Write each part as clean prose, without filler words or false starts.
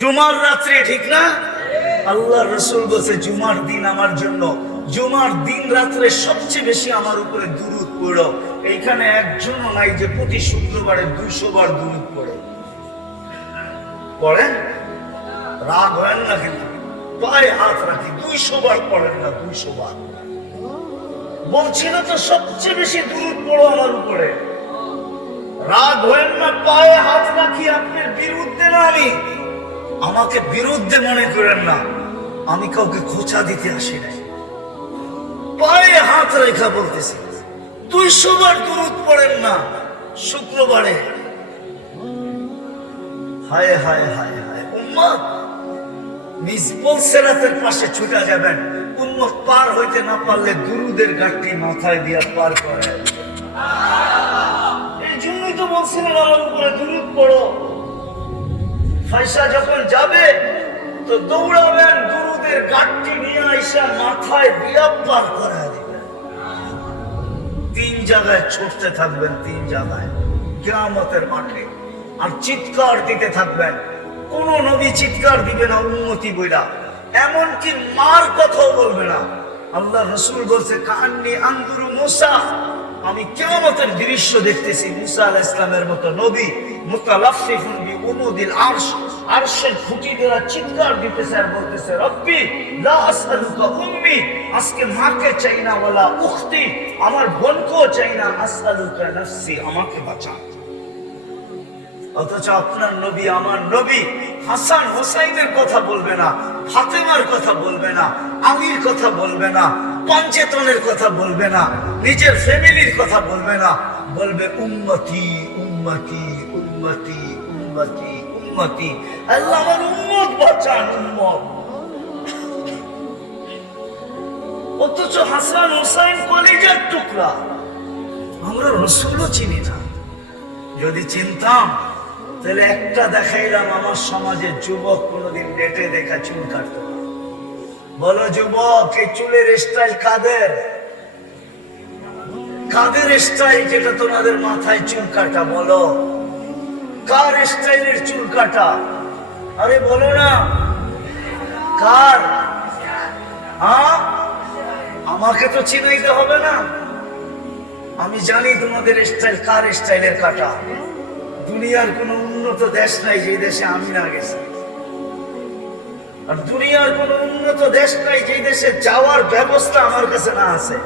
জুমার রাত্রে, ঠিক না? আল্লাহ রসুল বলছে জুমার দিন আমার জন্য, জুমার দিন রাত্রে সবচেয়ে বেশি আমার উপরে দুরূদ পড়ো। এইখানে একজনও নাই যে প্রতি শুক্রবারে 200 বার দুরূদ পড়ে। পড়েন? রাগ হয় না কিন্তু, পায়ে হাত রাখি, 200 বার পড়েন না? 200 বার বলছিল তো, সবচেয়ে বেশি দুরূদ পড়ো আমার উপরে। রাগ হয় না, পায়ে হাত রাখি, আপনার বিরুদ্ধে না, আমি আমাকে বিরুদ্ধে মনে করেন না, আমি কাউকে খোঁচা দিতে আসি নাই, পায়ে হাত রেখা বলতেছি 200 বার দুরূদ পড়েন না শুক্রবারে। হায় হায় হায় হায় উম্মত, মিসবুল সিরাতের পাশে ছুটা যাবেন, উম্মত পার হইতে না পারলে দুরূদের ঘাটটি মাথায় দিয়া পার করে। এই জন্যই তো বলছিলেন আমার উপরে দুরূদ পড়ো। পয়সা যখন যাবে তো দৌড়াবেন, দুরূদের ঘাটটি নিয়ে আইসা মাথায় দিয়া পার করে দিবেন। 3 জায়গায় ছুটতে থাকবেন, 3 জায়গায় কিয়ামতের মাঠে, আর চিৎকার দিতে থাকবেন। কোন নবী চিৎকার দিবে না উম্মতি বইলা, এমনকি মার কথাও বলবে না। আল্লাহ রসুল বলছে কান্নি আনদুরু মুসা, আমি কিয়ামতের দৃশ্য দেখতেছি, মুসা আলাইহিস সালামের মতো নবী মুতালাফফিফুন বিউমুদিল আরশ, আরশের খুঁটি দ্বারা চিৎকার দিতেছে আর বলতেছে রব্বি লা আসআলুকা উম্মি, আজকে মাকে চাই না, ওয়ালা উখতি, আমার বোনকেও চাই না, আসআলুকা নাফসি, আমাকে বাঁচা। অথচ আপনার নবী, আমার নবী হাসান হোসাইনের কথা বলবে না, ফাতেমার কথা বলবে না, আলীর কথা বলবে না, পঞ্চেতনের কথা বলবে না, নিজের ফ্যামিলির কথা বলবে না, বলবে উম্মতি উম্মতি উম্মতি উম্মতি উম্মতি, আল্লাহ আমার উম্মত বাঁচান, উম্মত। অথচ হাসান হোসাইন কলিজার টুকরা, আমরা রসুলও চিনি না। যদি চিনতাম তাহলে একটা দেখাইলাম, আমার সমাজে যুবক কোনোদিন ডেটে দেখা চুল কাটতো না। বলো যুবক, এই চুলের স্টাইল কাদের? কাদের স্টাইল যেটা তোমাদের মাথায় চুল কাটা? বলো কার স্টাইলের চুল কাটা? আরে বলো না কার? আমাকে তো চিনাইতে হবে না, আমি জানি তোমাদের স্টাইল কার স্টাইলের কাটা। দুনিয়ার কোন উন্নত দেশ নাই যে দেশে আমি না গেছি, আর দুনিয়ার কোন উন্নত দেশ নাই যে দেশে যাওয়ার ব্যবস্থা আমার কাছে না আছে।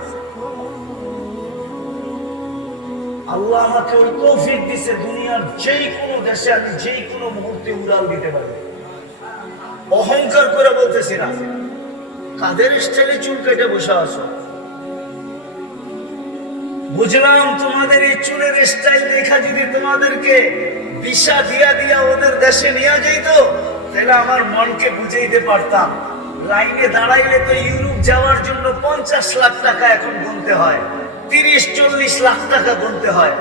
আল্লাহ আমাকে ওই তৌফিক দিছে, দুনিয়ার যেই কোনো দেশে আমি যেই কোনো মুহূর্তে উড়াল দিতে পারি। অহংকার করে বলতেছি না। কাদের স্টাইলে চুল কেটে বসে আছো? বুঝলাম তোমাদের এই চুলের স্টাইল দেখা যদি তোমাদেরকে ভিসা দিয়া দিয়া ওদের দেশে নিয়ে যাইত, তাহলে আমার মনকে বুঝাইতে পারতাম। লাইনে দাঁড়াইলে তো ইউরোপ যাওয়ার জন্য 50 লাখ টাকা এখন গুনতে হয়, 30-40 লাখ টাকা গুনতে হয়।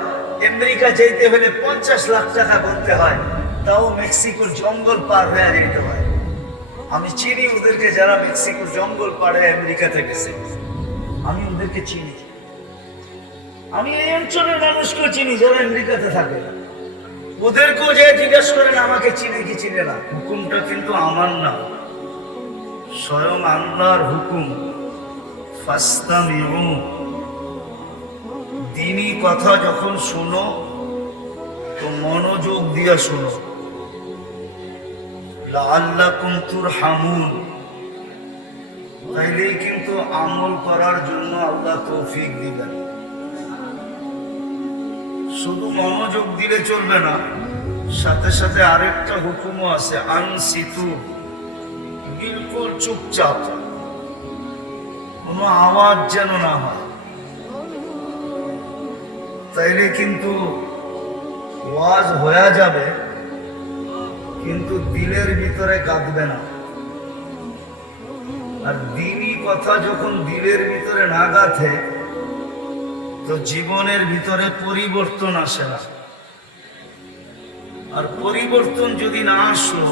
আমেরিকা যাইতে হলে 50 লাখ টাকা গুনতে হয়, তাও মেক্সিকোর জঙ্গল পার হয়ে যেতে হয়। আমি চিনি ওদেরকে, যারা মেক্সিকোর জঙ্গল পার হয়ে আমেরিকাতে গেছে, আমি ওদেরকে চিনি। আমি এই অঞ্চলের মানুষকেও চিনি যারা আমেরিকাতে থাকে, ওদেরকেও যে জিজ্ঞাসা করেন আমাকে চিনে কি চিনে না। হুকুমটা কিন্তু আমার না, স্বয়ং আল্লাহর হুকুম। ফাসতামিউ, দ্বীনি কথা যখন শোনো তো মনোযোগ দিয়া শোনো। লাআল্লাকুম তুরহামুন, তাইলেই কিন্তু আমল করার জন্য আল্লাহ তৌফিক দিবেন। শুধু মনোযোগ দিলে চলবে না, সাথে সাথে আরেকটা হুকুমও আছে, আনসিতু, বিলকুল চুপচাপ, কোনো আওয়াজ যেন না হয়। তাইলে কিন্তু ওয়াজ হয়ে যাবে, কিন্তু দিলের ভিতরে কাঁদবে না। আর দ্বীনি কথা যখন দিলের ভিতরে না গাঁথে তো জীবনের ভিতরে পরিবর্তন আসে না। আর পরিবর্তন যদি না আসলো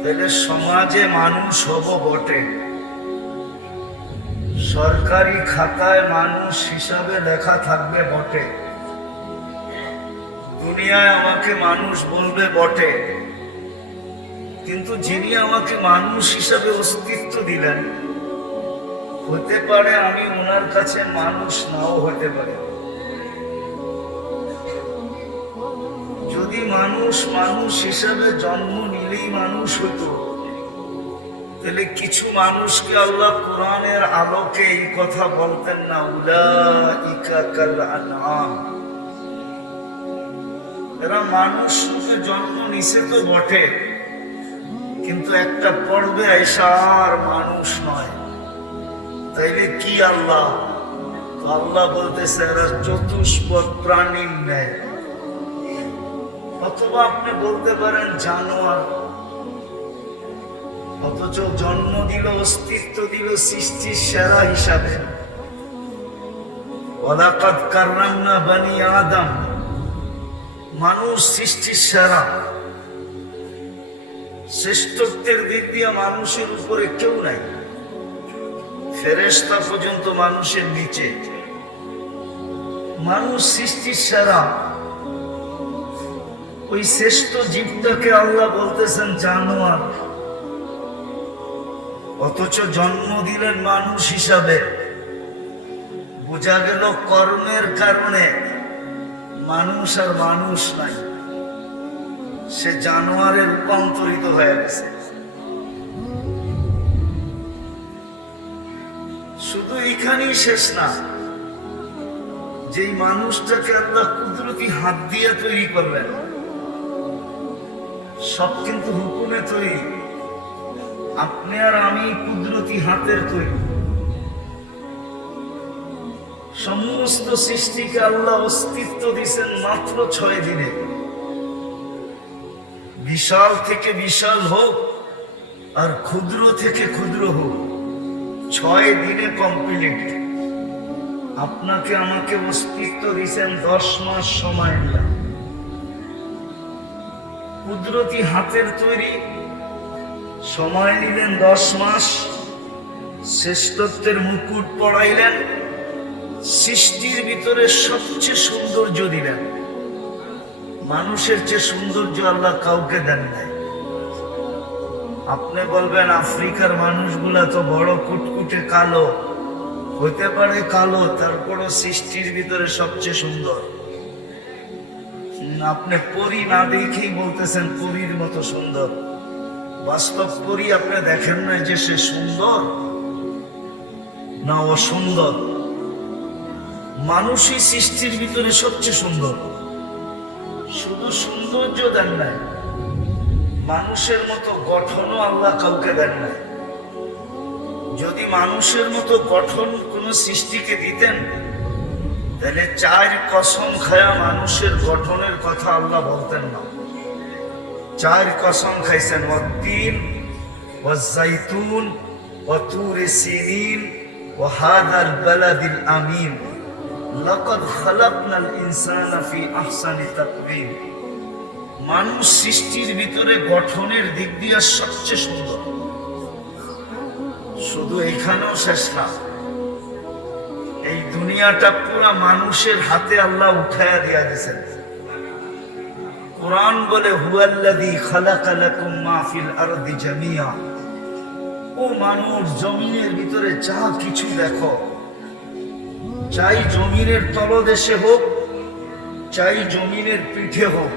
তাহলে সমাজে মানুষ হব বটে, সরকারি খাতায় মানুষ হিসাবে লেখা থাকবে বটে, দুনিয়ায় আমাকে মানুষ বলবে বটে, কিন্তু যিনি আমাকে মানুষ হিসাবে অস্তিত্ব দিলেন, হতে পারে আমি ওনার কাছে মানুষ নাও হতে পারে। যদি মানুষ মানুষ হিসাবে জন্ম নিলেই মানুষ হতো, তাহলে কিছু মানুষকে আল্লাহ কোরআনের আলোকে এই কথা বলতেন না, উলাইকা কাল আনআম। এরা মানুষ রূপে জন্ম নিছে তো বটে, কিন্তু একটা পর্বে আইসা আর মানুষ নয়। তাইলে কি আল্লাহ? তো আল্লাহ বলতেছে এরা চতুষ্পদ প্রাণীর ন্যায়। অথবা আপনি বলতে পারেন জানোয়ার, অথচ জন্ম দিল, অস্তিত্ব দিল সৃষ্টির সেরা হিসাবে। ওয়ালাকাদ কাররামনা বানি আদম, মানুষ সৃষ্টির সেরা। শ্রেষ্ঠত্বের দিক দিয়ে মানুষের উপরে কেউ নাই, ফেরেশতা পর্যন্ত মানুষের নিচে। মানুষ সৃষ্টির সেরা। ওই শ্রেষ্ঠ জীবটাকে আল্লাহ বলতেছেন জানোয়ার, অথচ জন্ম দিলেন মানুষ হিসাবে। বোঝা গেল কর্মের কারণে মানুষ আর মানুষ নাই, সে জানোয়ারে রূপান্তরিত হয়ে গেছে। শুধু এখানেই শেষ না, যেই মানুষটাকে আল্লাহ কুদরতি হাত দিয়ে তৈরি করলেন, সব কিন্তু হুকুমে তৈরি। আপনি আর আমি কুদরতি হাতের তৈরি। সমস্ত সৃষ্টিকে আল্লাহ অস্তিত্ব দিয়েছেন মাত্র 6 দিনে। বিশাল থেকে বিশাল হোক আর ক্ষুদ্র থেকে ক্ষুদ্র হোক, 6 দিনে কমপ্লিট। আপনাকে আমাকে অস্তিত্ব দিয়েছেন 10 মাস সময় নিয়ে। কুদরতি হাতের তৈরি, সময় নিলেন 10 মাস, শ্রেষ্ঠত্বের মুকুট পড়াইলেন, সৃষ্টির ভিতরে সবচেয়ে সৌন্দর্য দিলেন। মানুষের চেয়ে সৌন্দর্য আল্লাহ কাউকে দেন নাই। আপনি বলবেন আফ্রিকার মানুষগুলা তো বড় কুটকুটে কালো, হতে পারে কালো, তারপরও সৃষ্টির ভিতরে সবচেয়ে সুন্দর। আপনি পরী না দেখেই বলতেছেন পরীর মতো সুন্দর। বাস্তব পরী আপনি দেখেন না যে সে সুন্দর না অসুন্দর। মানুষই সৃষ্টির ভিতরে সবচেয়ে সুন্দর। শুধু সৌন্দর্য দেন নাই, মানুষের মতো গঠনও আল্লাহ কাউকে দেন নাই। যদি মানুষের মতো গঠন কোন সৃষ্টিকে দিতেন, তাহলে 4 কসম খায়া মানুষের গঠনের কথা আল্লাহ বলতেন না। 4 কসম খাইছেন, ওয়াত্তিন ওয়াজ্জাইতুন ওয়াতুরি সিনিন ওয়া হাযাল বালাদিল আমিন লাকাদ খালাকনাল ইনসানা ফি আহসানি তাকওয়িম। মানুষ সৃষ্টির ভিতরে গঠনের দিক দিয়ে সবচেয়ে সুন্দর। শুধু এখানেও শেষ না, এই দুনিয়াটা পুরা মানুষের হাতে আল্লাহ উঠায়া দিয়া দিয়েছেন। কোরআন বলে হুয়াল্লাযী খালাকা লাকুম মা ফিল আরদি জামিয়া। ও মানুষ, জমিনের ভিতরে যা কিছু দেখো, চাই জমিনের তলদেশে হোক, চাই জমিনের পিঠে হোক,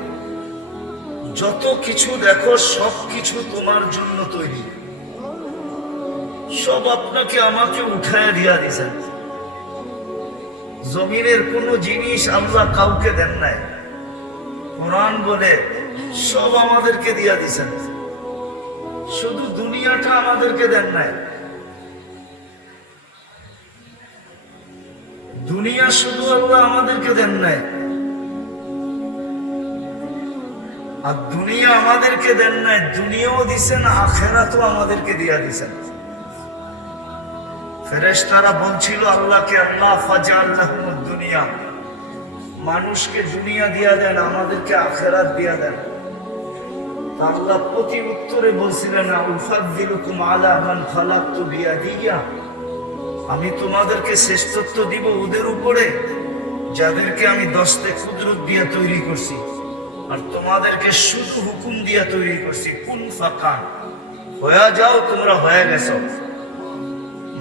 যত কিছু দেখো সব কিছু তোমার জন্য তৈরি। সব আপনাকে আমাকে উঠায় দিয়া দিয়েছেন। জমিনের কোন জিনিস আল্লাহ কাউকে দেন নাই। কোরআন বলে সব আমাদেরকে দিয়া দিয়েছেন, শুধু দুনিয়াটা আমাদেরকে দেন নাই। দুনিয়া শুধু আল্লাহ আমাদেরকে দেন নাই, আর দুনিয়া আমাদেরকে দেন নাই, দুনিয়াও দিছেন, আখিরাতও আমাদেরকে দিয়া দিছেন। ফেরেশতারা বলছিল আল্লাহকে, আল্লাহ ফাজআল লাহুমুদ দুনিয়া, মানুষকে দুনিয়া দিয়া দেন, আমাদেরকে আখিরাত দিয়া দেন। আল্লাহ প্রতি উত্তরে বলছিলেন, উফাদ্দিলুকুম আলা মান খালাকতু বিয়াদিয়া, আমি তোমাদেরকে শ্রেষ্ঠত্ব দিব ওদের উপরে যাদেরকে আমি দস্তে কুদরত দিয়ে তৈরি করছি। আর তোমাদেরকে শুধু হুকুম দিয়ে তৈরি করছি, কুন ফাকান, হয়ে যাও, তোমরা হয়ে গেছো।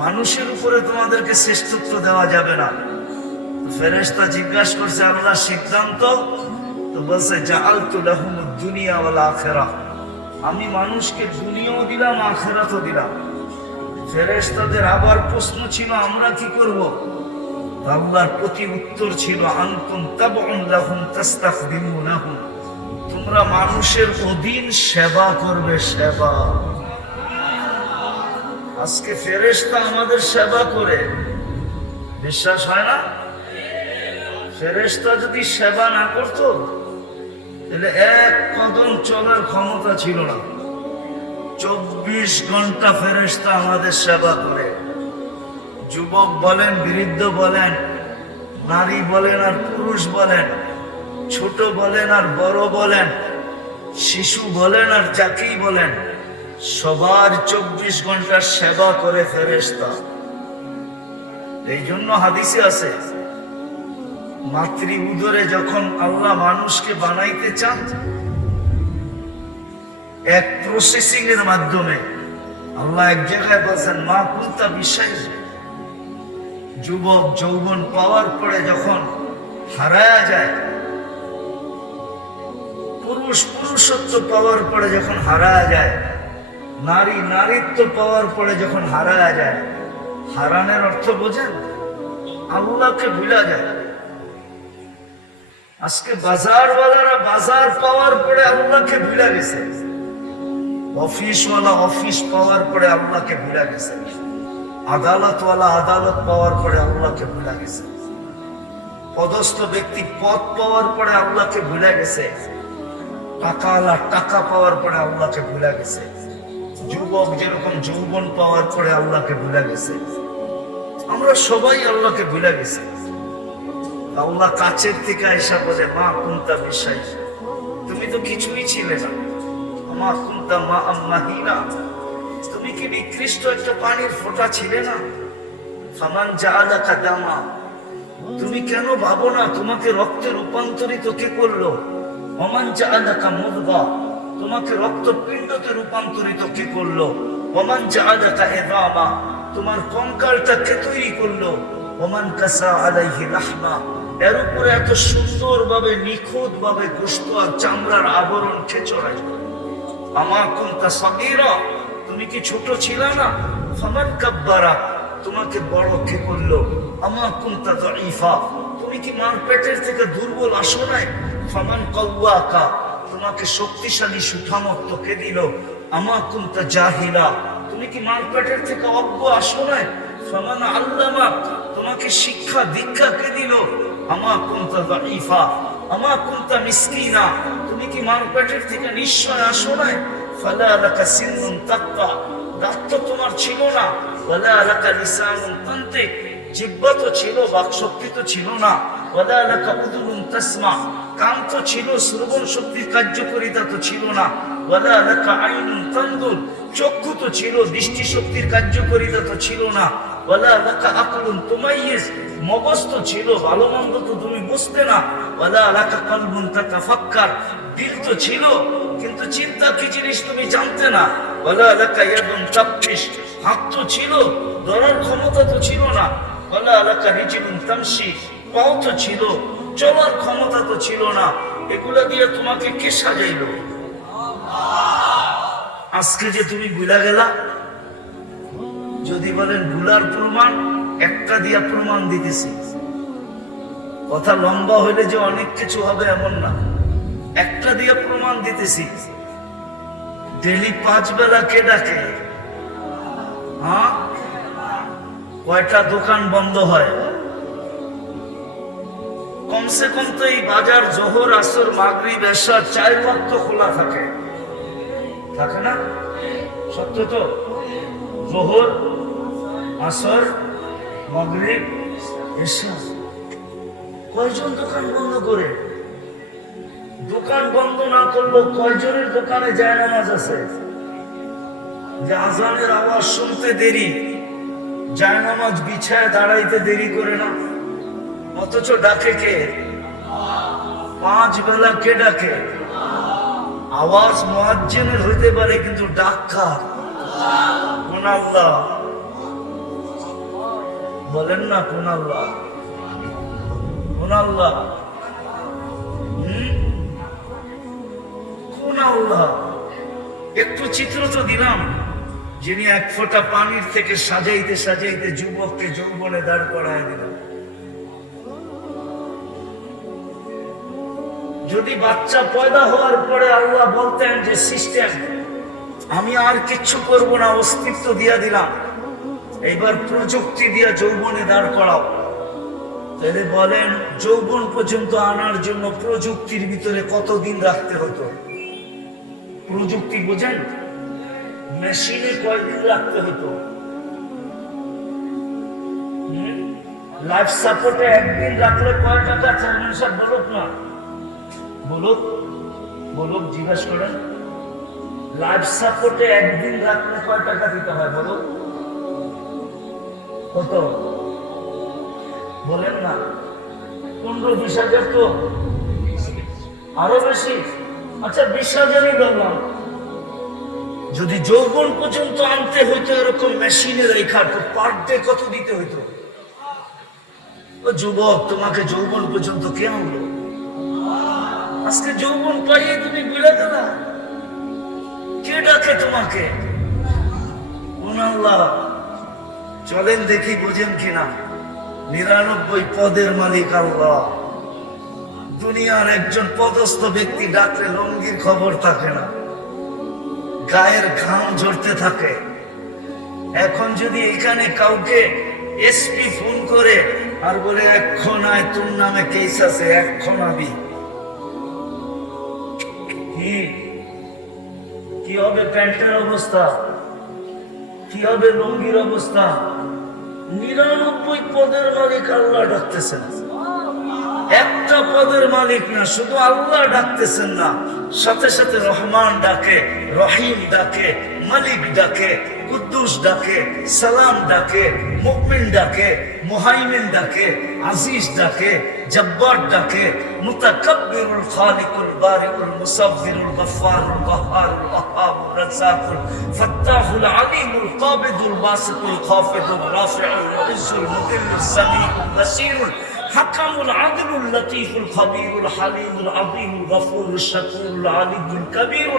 মানুষের উপরে তোমাদেরকে শ্রেষ্ঠত্ব দেওয়া যাবে না। ফেরেশতা জিজ্ঞাসা করছে আল্লাহ সিদ্ধান্ত, তো বলছে জাআলতু লাহুমুদ দুনিয়া ওয়াল আখিরাহ, আমি মানুষকে দুনিয়াও দিলাম আখিরাতও দিলাম। ফেরেশতাদের আবার প্রশ্ন ছিল আমরা কি করব? আল্লাহর প্রতি উত্তর ছিল আনতুম তাবউন লাহুম তাস্তাখদিমুনাহুম, তোমরা মানুষের অধীন সেবা করবে, সেবা। আজকে ফেরেশতা আমাদের সেবা করে, বিশ্বাস হয় না? ফেরেশতা যদি সেবা না করতো তাহলে এক কদম চলার ক্ষমতা ছিল না। 24 ঘন্টা ফেরেশতা আমাদের সেবা করে। যুবক বলেন, বৃদ্ধ বলেন, নারী বলেন আর পুরুষ বলেন, ছোট বলেন আর বড় বলেন, শিশু বলেন আর যাকেই বলেন, সবার 24 ঘন্টার সেবা করে ফেরেশতা। এই জন্য হাদিসে আছে মাতৃ উদরে যখন আল্লাহ মানুষকে বানাইতে চান, এক প্রসেসিং এর মাধ্যমে আল্লাহ এক জায়গায় বলছেন মা কুনতা বিশাই, যুবক যৌবন পাওয়ার পরে যখন হারায়া যায়, পুরুষ পুরুষত্ব পাওয়ার পরে যখন হারায়া যায়, নারী নারীত্ব পাওয়ার পরে যখন হারায়া যায়, হারানোর অর্থ বোঝেন? আল্লাহকে ভুলা যায়। আজকে বাজারওয়ালারা বাজার পাওয়ার পরে আল্লাহকে ভুলা গেছে, অফিসওয়ালা অফিস পাওয়ার পরে আল্লাহকে ভুলা গেছে, আদালতওয়ালা আদালত পাওয়ার পরে আল্লাহকে ভুলা গেছে, পদস্থ ব্যক্তি পদ পাওয়ার পরে আল্লাহকে ভুলা গেছে, টাকাওয়ালা টাকা পাওয়ার পরে আল্লাহকে ভুলা গেছে, যুবক যেরকম যৌবন পাওয়ার পরে আল্লাহকে ভুলা গেছে। আমরা সবাই আল্লাহকে ভুলা গেছি। আল্লাহ কাছের থেকে আয়েশা বলে মা কুনতা বিশাই, তুমি তো কিছুই ছিলে না। মা কুনতা মা আম্মাহিনা, তুমি কি নিকৃষ্ট একটা পানির ফোঁটা ছিলে না? ফামান জাআলাকা দামা, তুমি কেন ভাবো না তোমাকে রক্তে রূপান্তরিত কে করলো? ওমান জাআলাকা মুদগা, তোমাকে রক্তপিণ্ডতে রূপান্তরিত কে করলো? ওমান জাআলাকা ইযামা, তোমার কঙ্কালটা কে তৈরি করলো? ওমান কাসা আলাইহি লাহমা, এর উপরে এত সুন্দর ভাবে নিখুঁত ভাবে গোশত আর চামড়ার আবরণ কে চড়াইল? আমা কুনতা সাগীরা, তুমি কি ছোট ছিলে না? ফামান কাব্বারা, তোমাকে বড় কে করলো? আমা কুনতা দাঈফা, তুমি কি মার পেটের থেকে দুর্বল আসো নাই? ফামান কাওয়াকা, তোমাকে শক্তিশালী সুঠামত্ব কে দিল? আমা কুনতা জাহিলা, তুমি কি মার পেটের থেকে অজ্ঞ আসো নাই? ফামান আল্লামা, তোমাকে শিক্ষা দীক্ষা কে দিল? আমা কুনতা দাঈফা, আমা কুনতা মিসকিনা, তুমি কি মার পেটের থেকে নিশ্চয় আসো নাই? ফালা লাকা সিন্নুন তাক্কা, দাঁত তো তোমার ছিল না। ওয়ালা লাকা লিসানুন তানতিক, জিহ্বা তো ছিল, বাকশক্তি তো ছিল না। ওয়ালা লাকা উযুনুন তাসমা, কান তো ছিল, শ্রবণ শক্তির কার্যকারিতা তো ছিল না। ওয়ালা লাকা আইনুন তানদুর, চক্ষু তো ছিল, দৃষ্টি শক্তির কার্যকারিতা তো ছিল না। ওয়ালা লাকা আকলুন তুমাইয়িজ, মগজ তো ছিল, ভালো মন্দ তো তুমি বুঝতে না। ওয়ালা লাকা কলবুন তাতাফাক্কার, দিল তো ছিল কিন্তু চিন্তা কি জিনিস তুমি জানতে না। ওয়ালা লাকা ইয়াদুন তাবতিশ, হাত তো ছিল, ধরার ক্ষমতা তো ছিল না। ওয়ালা লাকা রিজলুন তামশি, পাও তো ছিল, চলার ক্ষমতা তো ছিল না। এগুলা দিয়ে তোমাকে কে সাজাইলো? আজকে যে তুমি ভুলা গেলা, যদি বলেন ভুলার প্রমাণ, একটা দিয়া প্রমাণ দিতেছি। কথা লম্বা হইলে যে অনেক কিছু হবে এমন না, একটা দিয়ে প্রমাণ দিতেছি। ডেলি 5 বেলা কে ডাকে? হ্যাঁ, কয়টা দোকান বন্ধ হয়? কমসে কম তো এই বাজার জোহর আসর মাগরিব এশা 4 ওয়াক্ত খোলা থাকে, থাকে না? সত্য তো? জোহর আসর মাগরিব এশা, কয়জন দোকান বন্ধ করে? দোকান বন্ধ না করলো কয়জনের দোকানে জায়নামাজ আছে? যে আজানের আওয়াজ শুনতে দেরি, জায়নামাজ বিছায় দাঁড়াইতে দেরি করে না, অথচ ডাকে কে? 5 বেলা কে ডাকে? আওয়াজ মুয়াজ্জিনের হইতে পারে, কিন্তু ডাক কার? কোন আল্লাহ? বলেন না কোন আল্লাহ? কোন আল্লাহ? কোন আল্লাহ? একটু চিত্র তো দিলাম, যিনি 1 ফোঁটা পানির থেকে সাজাইতে সাজাইতে যুবককে যৌবনে দাঁড় করায় দিলেন। যদি বাচ্চা পয়দা হওয়ার পরে আল্লাহ বলতেন যে সিস্টেম আমি আর কিচ্ছু করব না, অস্তিত্ব দিয়া দিলাম, এইবার প্রযুক্তি দিয়া যৌবনে দাঁড় করাও, তাহলে বলেন যৌবন পর্যন্ত আনার জন্য প্রযুক্তির ভিতরে কতদিন রাখতে হতো? প্রযুক্তি বোঝেন? মেশিনে কয়দিন রাখতে হতো? লাইফ সাপোর্টে 1 দিন রাখলে কয় টাকা? চেয়ারম্যান সাহেব বলুক না, বলুক বলুক, জিজ্ঞাসা করেন। লাইফ সাপোর্টে 1 দিন রাখলে কয় টাকা দিতে হয় বলুন? কত বলেন না? 15-20 হাজার তো? আরো বেশি? আচ্ছা 20 হাজারই বললাম। যদি যৌবন পর্যন্ত আনতে হইতো এরকম মেশিনে রেখা, তো পার ডে কত দিতে হইতো? ও যুবক, তোমাকে যৌবন পর্যন্ত কে আনলো? আজকে যৌবন পাইয়ে তুমি ভুলে গেলা। কে ডাকে তোমাকে? কোন আল্লাহ? চলেন দেখি বোঝেন কিনা। 99 পদের মালিক আল্লাহ। দুনিয়ার একজন পদস্থ ব্যক্তি ডাকলে লঙ্গির খবর থাকে না, গায়ের ঘাম ঝরতে থাকে। এখন যদি এখানে কাউকে এসপি ফোন করে আর বলে এক্ষণ আয়, তোর নামে কেস আছে, এক্ষণ আবি, কি হবে? প্যান্টের অবস্থা কি হবে? লুঙ্গির অবস্থা? 99 পদের মালিক আল্লাহ ডাকতেছেন। একটা পদের মালিক না, শুধু আল্লাহ ডাকতেছেন না, সাথে সাথে রহমান ডাকে, রহিম ডাকে, মালিক ডাকে, কুদ্দুস ডাকে, সালাম ডাকে, মুমিন ডাকে, মুহাইমিন ডাকে, আজিজ ডাকে, জব্বার ডাকে, মুতাকাব্বিরুল খালিকুল বারিকুল মুসাব্বিরুল গফফারুল কহ্হারুল ওয়াহ্হাবুর রাজ্জাকুল ফাত্তাহুল আলিমুল কাবিদুল বাসিতুল খাফিদুল রাফিউল মুইজ্জুল মুদিল্লুস সামিউল বাসীরুল حكم العدل اللطيف الخبير الحليم العظيم الغفور الشكور العلي الكبير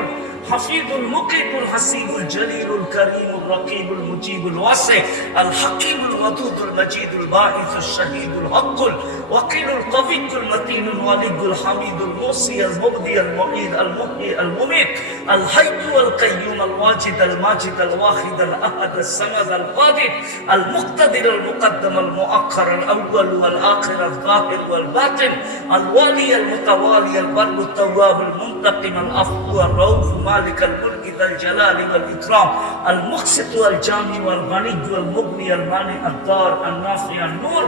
الحفيظ المقيت الحسيب الجليل الكريم الرقيب المجيب الواسع الحكيم الودود المجيد الباعث الشهيد الحق الوكيل القوي المتين الولي الحميد الموصي المبدي المعيد المحيي المميت الحي والقيوم الواجد الماجد الواحد الاحد الصمد القادر المقتدر المقدم المؤخر الاول والاخر الظاهر والباطن الوالي المتوالي البر التواب المنتقم العفو الرؤوف مالك الملك ذا الجلال والاكرام المقسط والجامع والغني والمغني المانع الدار النافع النور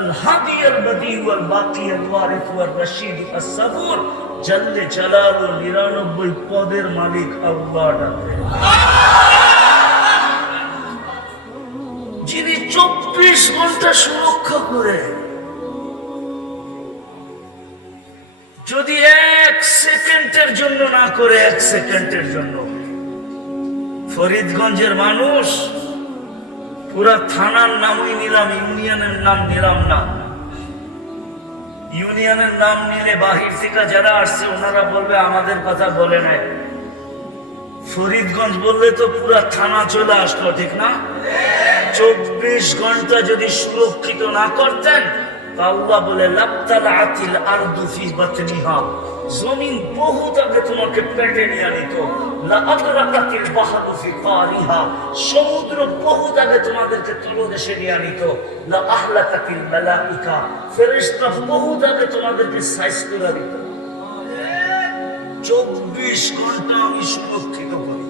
الهادي البديع والباقي الوارث والرشيد الصبور جل جلاله 99 পদের মালিক আল্লাহ ডাকে, যিনি 24 ঘন্টা সুরক্ষা করে। যদি 1 সেকেন্ডের জন্য না করে, 1 সেকেন্ডের জন্য, ফরিদগঞ্জের মানুষ পুরা থানার নামই নিলাম, ইউনিয়নের নাম নিলাম না। ইউনিয়নের নাম নিলে বাহির থেকে যারা আসছে ওনারা বলবে আমাদের কথা বলে নাই। ফরিদগঞ্জ বললে তো পুরা থানা চলে আসলো, ঠিক না? 24 ঘন্টা যদি সুরক্ষিত না করতেন, আল্লাহ বলে লাবতালাতিল আরদু ফি বাতনিহা, জমিন বহুত আগে তোমাকে পেটে নিয়ে নিত। লাআদরাকাতিল বাহরু ফি কারিহা, সমুদ্র বহুত আগে তোমাদেরকে তলদেশে নিয়ে নিত। লাআহলাকাতিল মালাইকা, ফেরেশতা বহুত আগে তোমাদেরকে সাইজ করে দিত। 24 ঘন্টা আমি সুরক্ষিত করি।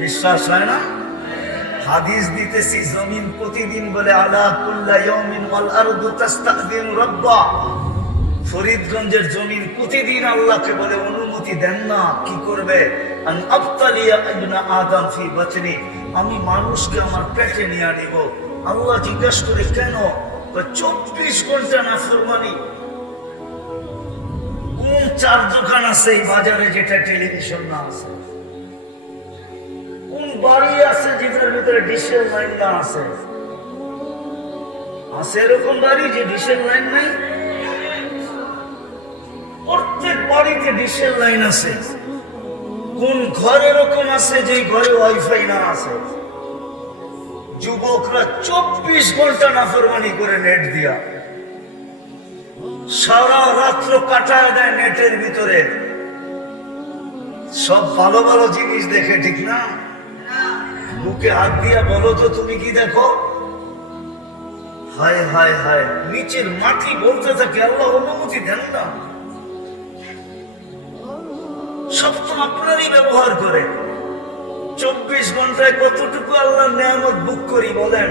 বিশ্বাস হয় না? হাদিস দিতেছি, জমিন প্রতিদিন বলে আলা কুল্লা ইয়াউমিন ওয়াল আরদু তাস্তাযিনু রাব্বা। ফরিদগঞ্জের জমিন প্রতিদিন আল্লাহকে বলে অনুমতি দেন না, কি করবে? আন আবতালিয়া ইবনা আদম ফি বাতনি, আমি মানুষকে আমার পেটে নিয়ে নিব। আল্লাহ জিজ্ঞাসা করে কেন? 24 ঘন্টা নাফরমানি। কোন চার দোকান আছে এই বাজারে যেটা টেলিভিশন না আছে? কোন বাড়ি আছে যেটার ভিতরে ডিশের লাইন না আছে? আছে এরকম বাড়ি যে ডিশের লাইন নাই? প্রত্যেক বাড়িতে ডিশের লাইন আছে। কোন ঘর এরকম আছে যে ঘরে ওয়াইফাই না আছে? যুবকরা 24 ঘন্টা নাফরমানি করে নেট দিয়া সারা রাত্র কাটায় দেয় নেটের ভিতরে। সব ভালো ভালো জিনিস দেখে, ঠিক না? বুকে হাত দিয়া বলো তো তুমি কি দেখো? হায় হায় হায়, নিচের মাটি বলতে থাকে আল্লাহ অনুমতি দেন না। সব তো আপনারই ব্যবহার করে। 24 ঘন্টায় কতটুকু আল্লাহর নিয়ামত বুক করি বলেন?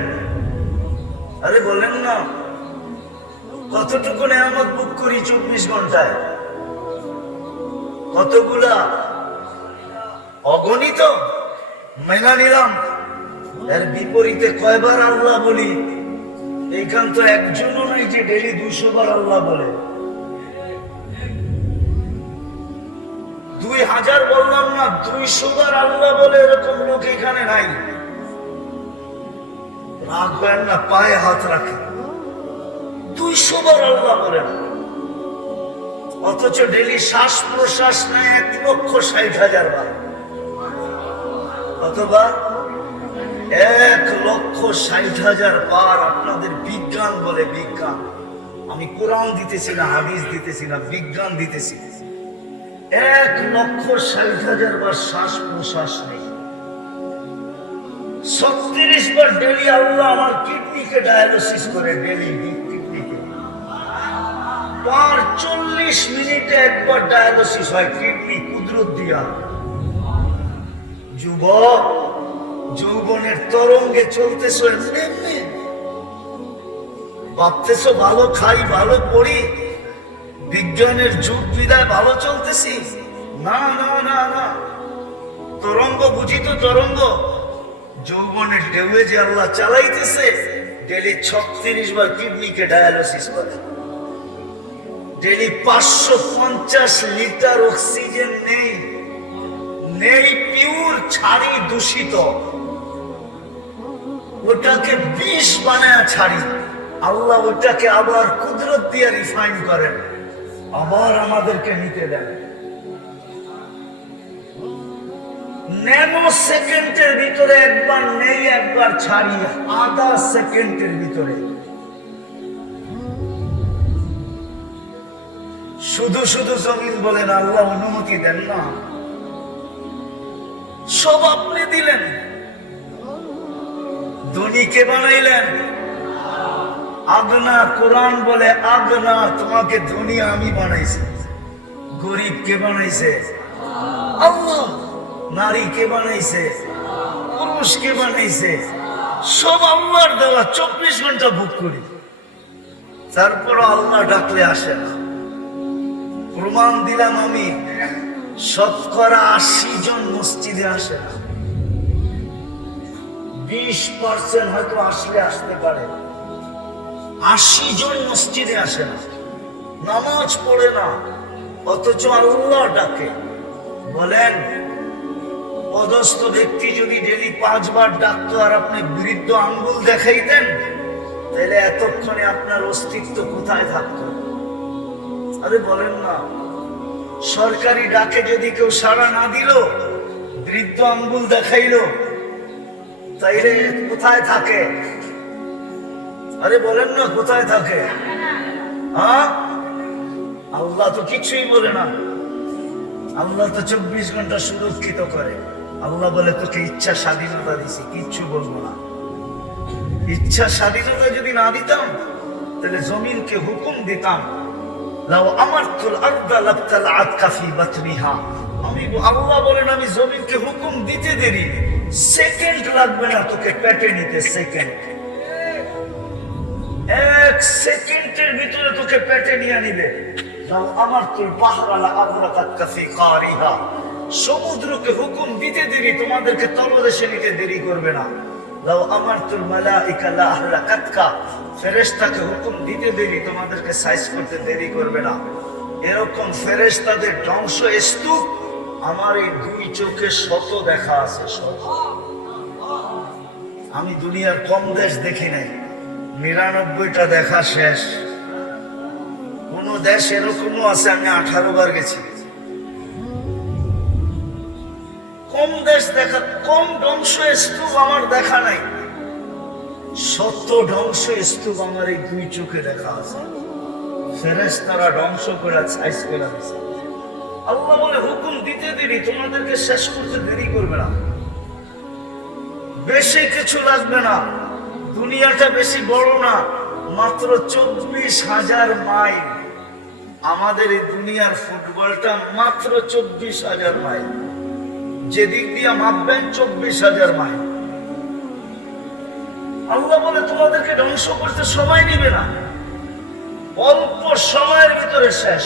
আরে বলেন না, কতটুকু নিয়ামত বুক করি 24 ঘন্টায়? কতগুলা? অগণিত। মেনা নিলাম। এর বিপরীতে কয়বার আল্লাহ বলি? এইখান তো একজনও নাই যে ডেলি 200 বার আল্লাহ বলে। 2000 বললাম না, 200 বার আল্লাহ বলে এরকম লোক এখানে নাই। রাখবেন না, পায়ে হাত রাখে। 200 বার আল্লাহ বলেন, অথচ ডেলি শ্বাস প্রশ্বাস নেয় 1,60,000 বার। কতবার? 1,60,000 বার। আপনাদের বিজ্ঞান বলে, বিজ্ঞান। আমি কোরআন দিতেছি না, হাদিস দিতেছি না, বিজ্ঞান দিতেছি। 1,60,000 বার শ্বাস প্রশ্বাস নেই। 36 বার ডেলি আল্লাহ আমার কিডনিকে ডায়ালিসিস করে, ডেলি কিডনিকে। 40 মিনিটে একবার ডায়ালিসিস হয় কিডনি কুদরত দিয়া। যুবক, যৌবনের তরঙ্গে চলতেছ এমনি, ভাবতেছ ভালো খাই, ভালো পড়ি, বিজ্ঞানের যুগ বিদায় ভালো চলতেছি। না না না না, তরঙ্গ বুঝি তো তরঙ্গ। যৌবনের ঢেউয়ে যে আল্লাহ চালাইতেছে, ডেলি 36 বার কিডনিকে ডায়ালিসিস করে। ডেলি 550 লিটার অক্সিজেন নেই, নেই পিওর, ছাড়ি দূষিত। ওটাকে বিষ বানায় ছাড়ি। আল্লাহ ওটাকে আবার কুদরত দিয়ে রিফাইন করেন, আবার আমাদেরকে নিতে দেন। ন্যানো সেকেন্ডের ভিতরে একবার নেই, একবার ছাড়ি, আধা সেকেন্ডের ভিতরে। শুধু শুধু জমিন বলেন আল্লাহ অনুমতি দেন না। সব আপনি দিলেন। ধনীকে বানাইলেন আগনা। কোরআন বলে আগনা, তোমাকে ধনী আমি বানাইছি। গরিব কে বানাইছে? আল্লাহ। নারী কে বানাইছে? পুরুষ কে বানাইছে? সব আল্লাহর দেওয়া। 24 ঘন্টা বুক করি, তারপর আল্লাহ ডাকলে আসে না। প্রমাণ দিলাম আমি, শতকরা 80 জন মসজিদে আসে না। 20% হয়তো আসলে আসতে পারে। 80 জন মসজিদে আসে না, নামাজ পড়ে না, অথচ আল্লাহ ডাকে। বলেন, পদস্থ ব্যক্তি যদি ডেলি 5 বার ডাকতো আর আপনি বৃদ্ধ আঙ্গুল দেখাইতেন, তাহলে এতক্ষণে আপনার অস্তিত্ব কোথায় থাকতো? আরে বলেন না, সরকারি ডাকে যদি কেউ সাড়া না দিল, বৃদ্ধ আঙ্গুল দেখাইলো, তাইলে কোথায় থাকে? আরে বলেন না, কোথায় থাকে? হ্যাঁ, আল্লাহ তো কিছুই বলে না। আল্লাহ তো 24 ঘন্টা সুরক্ষিত করে। আল্লাহ বলে তোকে ইচ্ছা স্বাধীনতা দিছি, কিচ্ছু বলবো না। ইচ্ছা স্বাধীনতা যদি না দিতাম, তাহলে জমিনকে হুকুম দিতাম, লাউ আমারতুল আরদা লাবতালাআতকা ফি বাতনিহা। আমি আল্লাহ বলেন, আমি জমিনকে হুকুম দিতে দেরি, সেকেন্ড লাগবে না তোকে পেটে নিতে। সেকেন্ড, 1 সেকেন্ডের ভিতরে তোকে পেটে নিয়ে নিবে। লাউ আমারতুল বাহরা লাআগরাকাতকা ফি কারিহা। সমুদ্রকে হুকুম দিতে দেরি, তোমাদেরকে তলদেশে নিতে দেরি করবে না। লাউ আমারতুল মালাইকা লাআহলাকাতকা। ফেরেশতাকে হুকুম দিতে দেরি, তোমাদেরকে সাইজ করতে দেরি করবে না। এরকম ফেরেশতাদের ধ্বংস স্তূপ আমার এই দুই চোখে শত দেখা আছে, শত। আমি দুনিয়ার কম দেশ দেখি নাই, ৯৯টা দেখা শেষ। কোন দেশ এরকমও আছে আমি 18 বার গেছি। কম দেশ দেখা, কম ধ্বংস স্তূপ আমার দেখা নাই, শত ধ্বংস স্তূপ আমার এই দুই চোখে দেখা আছে। ফেরেশতারা ধ্বংস করে সাইজ করে দিয়েছে। আল্লাহ বলে হুকুম দিতে দেরি, তোমাদেরকে শেষ করতে দেরি করবে না, বেশি কিছু লাগবে না, দুনিয়াটা বেশি বড় না, মাত্র 24,000 মাইল। আমাদের এই দুনিয়ার ফুটবলটা মাত্র 24,000 মাইল, যেদিক দিয়ে মাপবেন 24,000 মাইল। আল্লাহ বলে তোমাদেরকে ধ্বংস করতে সময় নিবে না, অল্প সময়ের ভিতরে শেষ।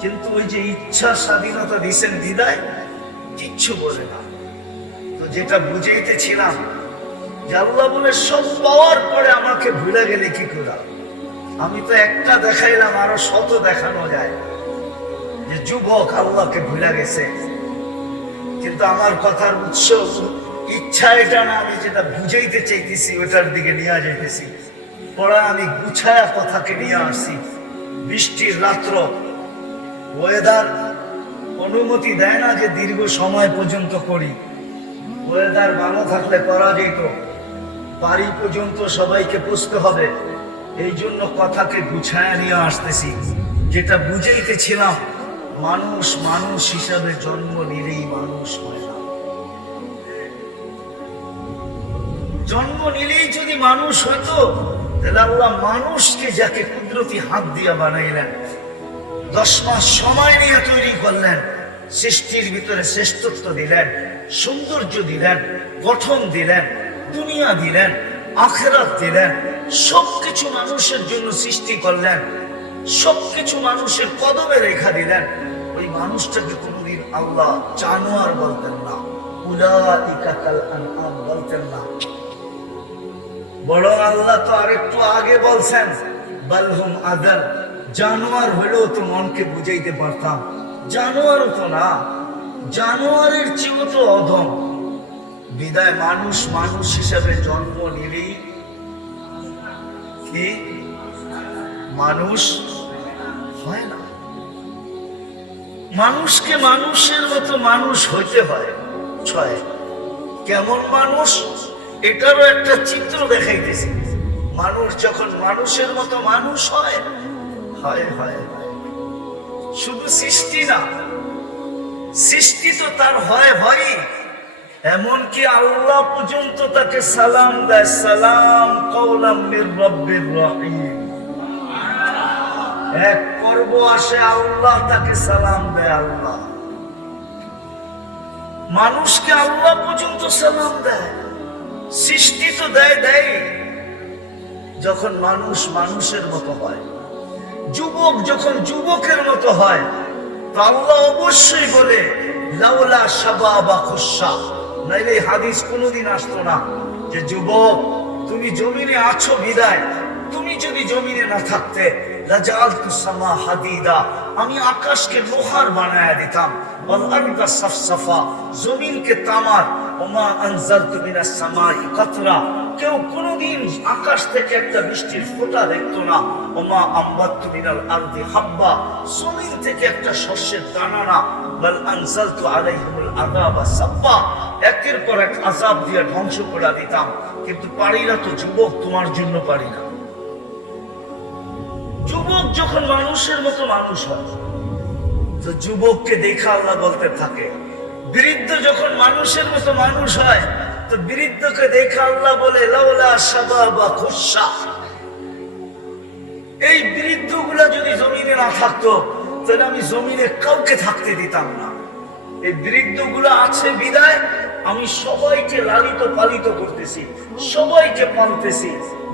কিন্তু ওই যে ইচ্ছা স্বাধীনতা দিছেন বিদায়, কিচ্ছু বলে না। তো যেটা বুঝাইতেছিলাম যে আল্লাহ বলে সব পাওয়ার পরে আমাকে ভুলে গেলে কি করে? আমি তো একটা দেখাইলাম, আরো শত দেখানো যায় যে যুবক আল্লাহকে ভুলে গেছে। কিন্তু আমার কথার উৎস ইচ্ছা এটা না, আমি যেটা বুঝাইতে চাইতেছি ওটার দিকে নিয়ে যাইতেছি। পরে আমি গুছায়া কথাকে নিয়ে আসছি। বৃষ্টির রাত্র, ওয়েদার অনুমতি দেয় না যে দীর্ঘ সময় পর্যন্ত করি। ওয়েদার ভালো থাকলে করা যেত, বাড়ি পর্যন্ত সবাইকে পুষতে হবে। এই জন্য কথাকে গুছায়া নিয়ে আসতেছি। যেটা বুঝাইতেছিলাম, মানুষ মানুষ হিসাবে জন্ম নিলেই মানুষ হয় না। জন্ম নিলেই যদি মানুষ হইতো, তাহলে আল্লাহ মানুষকে যাকে কুদরতি হাত দিয়া বানাইলেন, 10 মাস সময় নিয়ে তৈরি করলেন, সৃষ্টির ভিতরে শ্রেষ্ঠত্ব দিলেন, সৌন্দর্য দিলেন, গঠন দিলেন, দুনিয়া দিলেন, আখিরাত দিলেন, সবকিছু মানুষের জন্য সৃষ্টি করলেন, সবকিছু মানুষের কদমে রেখা দিলেন। ওই মানুষটাকে কোনোদিন আল্লাহ জানোয়ার বলতেন না, উলাইকা কাল আনআম বলতেন না। বড় আল্লাহ তো আরেকটু আগে বলছেন, বালহুম আদাল, জানোয়ার হলেও তো মনকে বুঝাইতে পারতাম, জানোয়ারও তো না, জানোয়ারের চেয়েও তো অধম। বিদায় মানুষ মানুষ হিসাবে জন্ম নিলেই কি মানুষ হয় না। মানুষকে মানুষের মতো মানুষ হইতে হয়। কেমন মানুষ, এটারও একটা চিত্র দেখাইতেছি। মানুষ যখন মানুষের মতো মানুষ হয়, হয় হয় শুধু সৃষ্টি না, সৃষ্টি তো তার হয় হয়, এমনকি আল্লাহ পর্যন্ত তাকে সালাম দেয়, সালাম কওলাম মির রাব্বির রহিম। এক পর্ব আসে আল্লাহ তাকে সালাম দেয়। আল্লাহ মানুষকে আল্লাহ পর্যন্ত সালাম দেয়। সৃষ্টি তো দেয় দেয় যখন মানুষ মানুষের মতো হয়, যুবক যখন যুবকের মতো হয়, তো আল্লাহ অবশ্যই বলে লাউলা শাবাবা খুশা, নাইলে হাদিস কোনোদিন আসতো না যে যুবক তুমি জমিনে আছো বিদায়, তুমি যদি জমিনে না থাকতে লাজালতু সামা হাদিদা, আমি আকাশকে লোহার বানায়া দিতাম, ওয়াল আরদা সাফসাফা, জমিনকে তামার, ওমা আনজালতু মিনাস সামাই কাতরা, কেউ কোনোদিন আকাশ থেকে একটা বৃষ্টির ফোঁটা দেখতো না, ওমা আম্বাতু মিনাল আরদি হাব্বা, জমিন থেকে একটা শস্যের দানা না, বাল আনজালতু আলাইহিমুল আযাবা সাব্বা, একের পর এক আযাব দিয়ে ধ্বংস করে দিতাম। কিন্তু পারি না তো যুবক, তোমার জন্য পারি না। যুবক যখন মানুষের মতো মানুষ হয়, তো যুবককে দেখা আল্লাহ বলতে থাকে। বৃদ্ধ যখন মানুষের মতো মানুষ হয়, তো বৃদ্ধকে দেখা আল্লাহ বলে লাউলা শাবাবা খুশা। এই বৃদ্ধগুলা যদি জমিনে না থাকতো, তাহলে আমি জমিনে কাউকে থাকতে দিতাম না। এই বৃদ্ধগুলা আছে বিদায় আমি সবাইকে লালিত পালিত করতেছি, সবাইকে পালতেছি,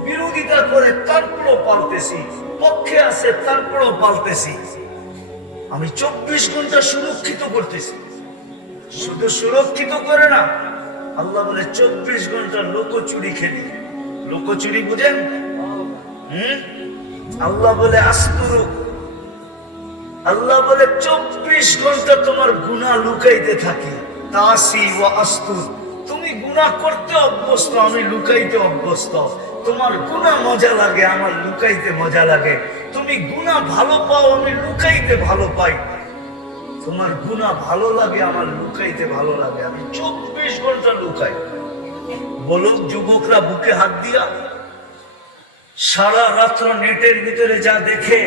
বিরোধিতা করে তারপরও পালতেছি, পক্ষে আছে তারপরও পালতেছি। আমি 24 ঘন্টা সুরক্ষিত করতেছি। শুধু সুরক্ষিত করে না, আল্লাহ বলে 24 ঘন্টা লোকচুরি খেলি। লোকচুরি বুঝেন? আল্লাহ বলে আস্তুরু, আল্লাহ বলে 24 ঘন্টা তোমার গুনাহ লুকাইতে থাকে। তাসি ওয়া আস্তুর, তুমি গুনাহ করতে অভ্যস্ত, আমি লুকাইতে অভ্যস্ত। তোমার গুনাহ মজা লাগে, আমার লুকাইতে মজা লাগে। তুমি গুনাহ ভালো পাও, আমি লুকাইতে ভালো পাই। তোমার গুনাহ ভালো লাগে, আমার লুকাইতে ভালো লাগে। আমি 24 ঘন্টা লুকাই। বলো যুবকরা বুকে হাত দিয়া, সারা রাত্র নেটের ভিতরে যা দেখে,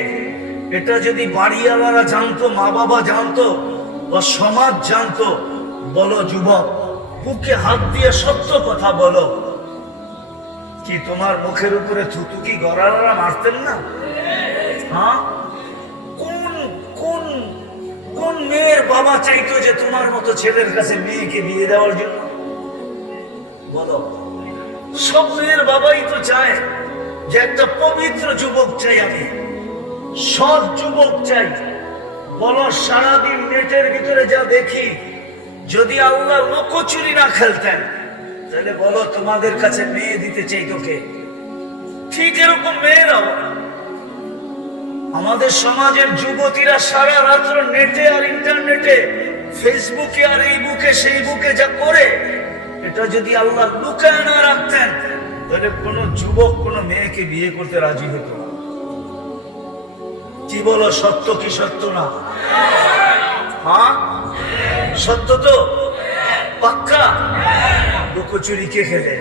এটা যদি বাড়িওয়ালারা জানতো, মা বাবা জানতো, বা সমাজ জানতো, বলো যুবক বুকে হাত দিয়ে সত্য কথা বলো, কি তোমার মুখের উপরে থুতু কি গড়ারা মারতেন না? হ্যাঁ, কোন কোন কোন মেয়ের বাবা চাইতো যে তোমার মতো ছেলের কাছে মেয়েকে বিয়ে দেওয়ার জন্য? বলো, সব মেয়ের বাবাই তো চায় যে একটা পবিত্র যুবক চাই, আমি সৎ যুবক চাই। বলো সারাদিন নেটের ভিতরে যা দেখি, যদি আল্লাহ লোকচুরি না খেলতেন, তাহলে বলো তোমাদের কাছে মেয়ে দিতে চাই তোকে। ঠিক এরকম মেয়েরাও, আমাদের সমাজের যুবতীরা সারা রাত্র নেটে আর ইন্টারনেটে, ফেসবুকে আর এই বুকে সেই বুকে যা করে, এটা যদি আল্লাহ লুকায় না রাখতেন, তাহলে কোন যুবক কোন মেয়েকে বিয়ে করতে রাজি হতো না। কি বলো, সত্য কি সত্য না? হ্যাঁ, সত্য তো, পাক্কা। লুকোচুরি কে খেলে?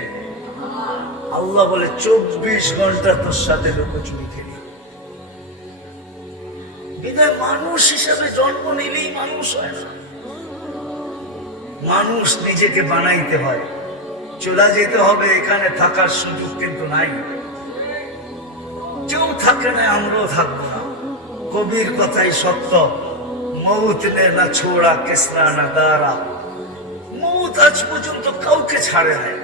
আল্লাহ বলে 24 ঘন্টা তোর সাথে লুকোচুরি খেলি। বিধায় মানুষ হিসাবে জন্ম নিলেই মানুষ হয় না, মানুষ নিজেকে বানাইতে হয়। চলে যেতে হবে, এখানে থাকার সুযোগ কিন্তু নাই। কেউ থাকে না, আমরাও থাকবো না। কবির কথাই সত্য, মৌত নে না ছোড়া কেসরা না দারা। মৌত আজ পর্যন্ত কাউকে ছাড়ে নাই।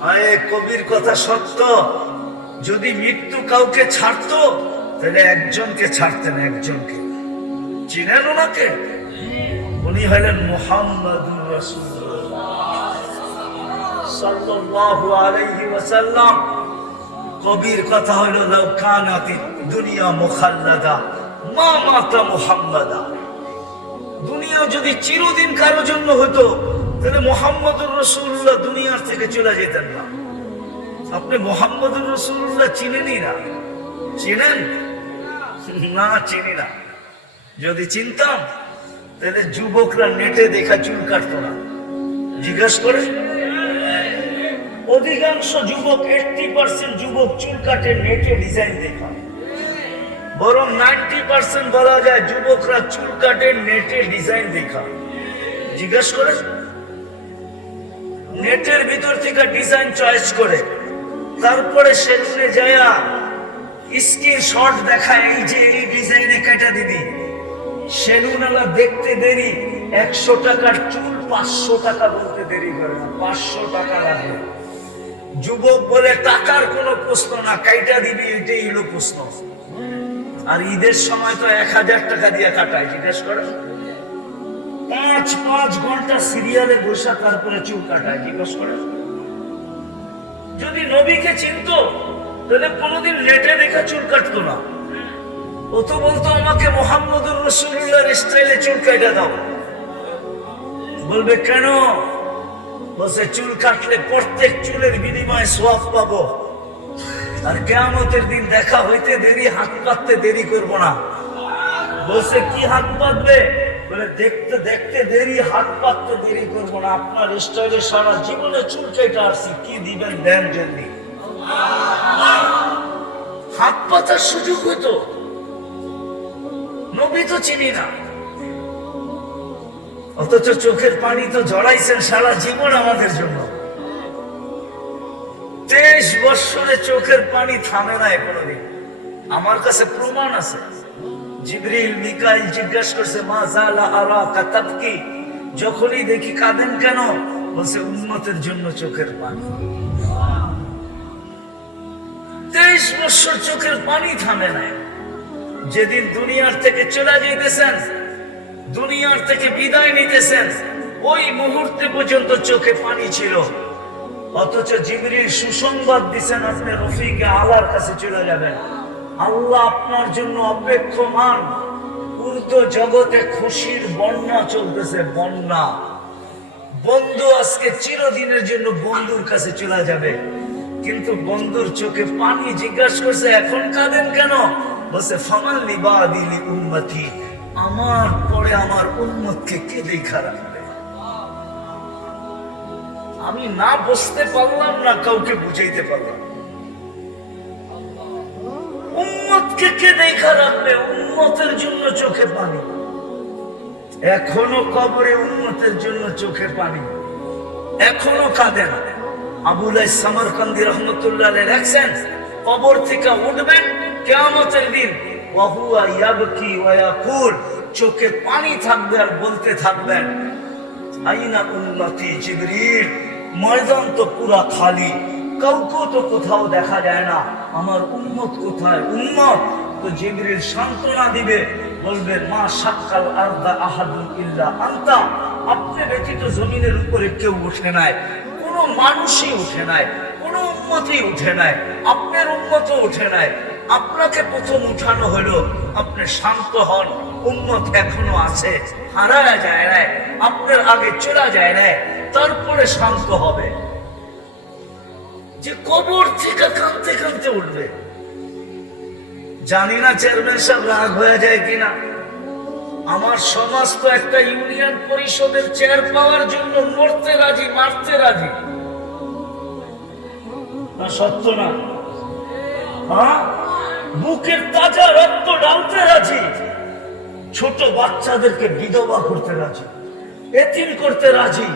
হায়, কবির কথা সত্য, যদি মৃত্যু কাউকে ছাড়তো, তাহলে একজনকে ছাড়তেন, একজনকে। চিনেন ওনাকে? উনি হলেন মুহাম্মাদুর রাসূলুল্লাহ সাল্লাল্লাহু আলাইহি ওয়াসাল্লাম। কবির কথা হলো, লাউ কানাতিদ দুনিয়া মুখাল্লাদা মা মাতা মুহাম্মাদা। দুনিয়া যদি চিরদিন কারোর জন্য হতো, তাহলে মুহাম্মাদুর রাসূলুল্লাহ দুনিয়ার থেকে চলে যেতেন না। আপনি মুহাম্মাদুর রাসূলুল্লাহ চিনেনই না? চিনেন না? চিনি না। যদি চিনতাম, তাহলে যুবকরা নেটে দেখা চুল কাটতো না। জিজ্ঞেস করে, অধিকাংশ যুবক, 80% যুবক চুল কাটে নেটে ডিজাইন দেখা। বরং 90% বলা যায় যুবকরা চুল কাটে নেটে ডিজাইন দেখা। জিজ্ঞেস করে, নেটের ভিতর থেকে ডিজাইন চয়েস করে, তারপরে সেলুনে যায়া স্ক্রিনশট দেখায়, এই যে এই ডিজাইনে কেটে দিবি। সেলুনওয়ালা দেখতে দেরি, 100 টাকার চুল 500 টাকা বলতে দেরি করে না, 500 টাকা লাগে। যুবক বলে টাকার কোনো প্রশ্ন না, কাইটা দিবি, এটাই হলো প্রশ্ন। আর ঈদের সময় তো 1000 টাকা দিয়ে কাটায়। জিজ্ঞেস করে, 5 ঘন্টা সিরিয়ালে বসে তারপরে চুল কাটায়। জিজ্ঞেস করে, যদি নবীকে চিনতো, তাহলে কোনোদিন নেটে দেখা চুল কাটতো না। ও তো বলতো, আমাকে মুহাম্মাদুর রাসূলুল্লাহর স্টাইলে চুল কাটা দাও। বলবে কেন? বলছে, চুল কাটলে প্রত্যেক চুলের বিনিময়ে সওয়াব পাবো, আর কিয়ামতের দিন দেখা হইতে দেরি, হাত পাততে দেরি করব না। বলছে, কি হাত পাতবে? বলে, দেখতে দেখতে দেরি, হাত পাততে দেরি করব না। আপনার স্টাইলে সারা জীবনে চুল কেটে আসছি, কি দিবেন দেন জলদি। হাত পাতার সুযোগ হইতো। নবী তো চিনি না, অথচ চোখের পানি তো জড়াইছেন সারা জীবন আমাদের জন্য। 23 বছরে চোখের পানি থামে না কোনোদিন। আমার কাছে প্রমাণ আছে। জিবরিল মিকাইল জিজ্ঞাসা করছে, মা জালা আরাকা তাবকি, যখনই দেখি কাঁদেন কেন? বলছে, উম্মতের জন্য চোখের পানি। 23 বছর চোখের পানি থামে নাই। যেদিন দুনিয়ার থেকে চলে যাইতেছেন, দুনিয়ার থেকে বিদায় নিতেছেন, ওই মুহূর্তে পর্যন্ত চোখে পানি ছিল। অথচ জিবরিল সুসংবাদ দিচ্ছেন, আপনি রফিকে আলার কাছে চলে যাবেন। আল্লাহ আপনার জন্য অপেক্ষমান, উর্দু জগতে খুশির বন্যা চলতেছে, বন্যা। বন্ধু আজকে চিরদিনের জন্য বন্ধুর কাছে চলে যাবে, কিন্তু বন্ধুর চোখে পানি। জিজ্ঞাসা করছে এখন কাঁদেন কেন? বলছে ফামাল লিবাদি লি উম্মতি, আমার পরে আমার উম্মতকে কে দেখা রাখবে? আমি না বুঝতে পারলাম না, কাউকে বুঝাইতে পারলাম। উম্মতকে কে দেখা রাখবে? উম্মতের জন্য চোখে পানি। এখনো কবরে উম্মতের জন্য চোখে পানি, এখনো কাঁদেন। আবুলাই সামারকান্দি রহমতুল্লাহ আলাইহি লেখছেন, কবর থেকে উঠবেন কিয়ামতের দিন, ওয়া হুয়া ইয়াবকি ওয়া ইয়াকুল, চোখে পানি থাকবে আর বলতে থাকবেন আইনা উম্মতি জিবরিল। ময়দান তো পুরা খালি, কাউকে তো কোথাও দেখা যায় না, আমার উম্মত কোথায়? উম্মত তো জিবরিল সান্ত্বনা দিবে, বলবে মা শাক্কাল আরদা আহাদুন ইল্লা আনতা, আপনি ব্যতীত জমিনের উপরে কেউ উঠে নাই, কোনো মানুষই উঠে নাই, কোনো উম্মতই উঠে নাই, আপনার উম্মতও উঠে নাই। আপনাকে প্রথম উঠানো হলো, আপনি শান্ত হন, উম্মত এখনো আছে, হারায়া যায় না, আপনার আগে চলা যায় না, তারপরে শান্ত হবে। যে কবর থেকে কাঁদতে কাঁদতে উঠবে। জানি না চেয়ারম্যান সাহেব রাগ হয়ে যায় কিনা। আমার সমাজ তো একটা ইউনিয়ন পরিষদের চেয়ার পাওয়ার জন্য মরতে রাজি, মারতে রাজি, না সত্য না? হ্যাঁ, বুকের তাজা রক্ত ঢালতে রাজি, ছোট বাচ্চাদেরকে বিধবা করতে রাজি, এতিম করতে রাজি,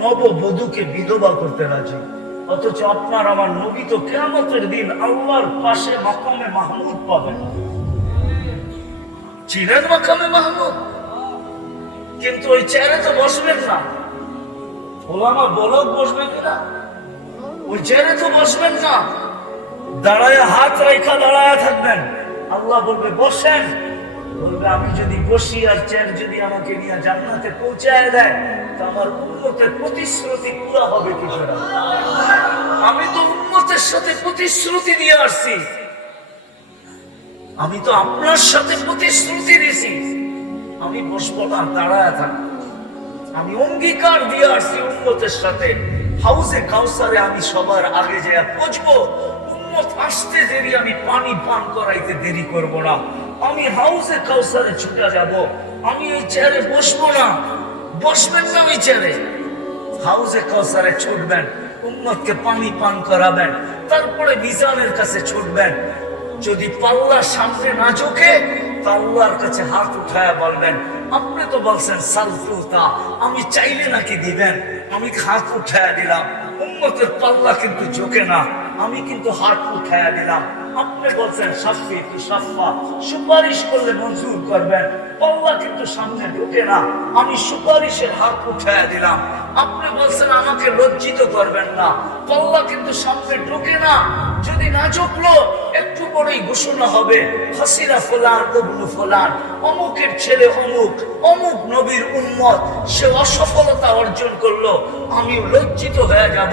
নববধূকে বিধবা করতে রাজি। অথচ আপনার আমার নবী তো কিয়ামতের দিন আল্লাহর পাশে মাকামে মাহমুদ পাবেন। চিনেন মাকামে মাহমুদ? কিন্তু ওই চেয়ারে তো বসবেন না। ওলামা বলো বসবে কিনা? ওই চেয়ারে তো বসবেন না, দাঁড়ায় হাত রেখা দাঁড়ায় থাকবেন। আল্লাহ বলবে বসেন, বলবে আমি যদি বসি আর চেয়ার যদি আমাকে নিয়ে জান্নাতে পৌঁছায় দেয়, তো আমার উম্মতের প্রতিশ্রুতি পুরা হবে কিছু না। আমি তো উম্মতের সাথে প্রতিশ্রুতি দিয়ে আসছি, আমি তো আপনার সাথে প্রতিশ্রুতি দিছি, আমি বসবো না, দাঁড়ায় থাকবো। আমি অঙ্গীকার দিয়ে আসছি উম্মতের সাথে, হাউজে কাউসারে আমি সবার আগে যেয়ে পৌঁছবো। উম্মত আসতে দেরি, আমি পানি পান করাইতে দেরি করব না, আমি হাউজে কাউসারে ছুটে যাব। আমি এই চেয়ারে বসবো না, বসবেন না ওই চেয়ারে, হাউজে কাউসারে ছুটবেন, উম্মতকে পানি পান করাবেন, তারপরে মিজানের কাছে ছুটবেন। যদি পাল্লা সামনে না ঝোঁকে, তো আল্লাহর কাছে হাত উঠায়া বলবেন আপনি তো বলছেন সালফুতা, আমি চাইলে নাকি দিবেন, আমি হাত উঠায়া দিলাম। উম্মতের পাল্লা কিন্তু ঝোঁকে না, আমি কিন্তু হাত উঠায়া দিলাম। আপনি বলছেন সাফি তু সাফা, সুপারিশ করলে মঞ্জুর করবেন, পাল্লা কিন্তু সামনে ঢোকে না, আমি সুপারিশের হাত উঠায়া দিলাম। আপনি বলছেন আমাকে লজ্জিত করবেন না, পাল্লা কিন্তু সামনে ঢোকে না। যদি না ঝুঁকলো একটু পরেই ঘোষণা হবে হাসিনা ফুলান ইবনু ফুলান, অমুকের ছেলে অমুক, অমুক নবীর উম্মত, সে অসফলতা অর্জন করলো, আমি লজ্জিত হয়ে যাব।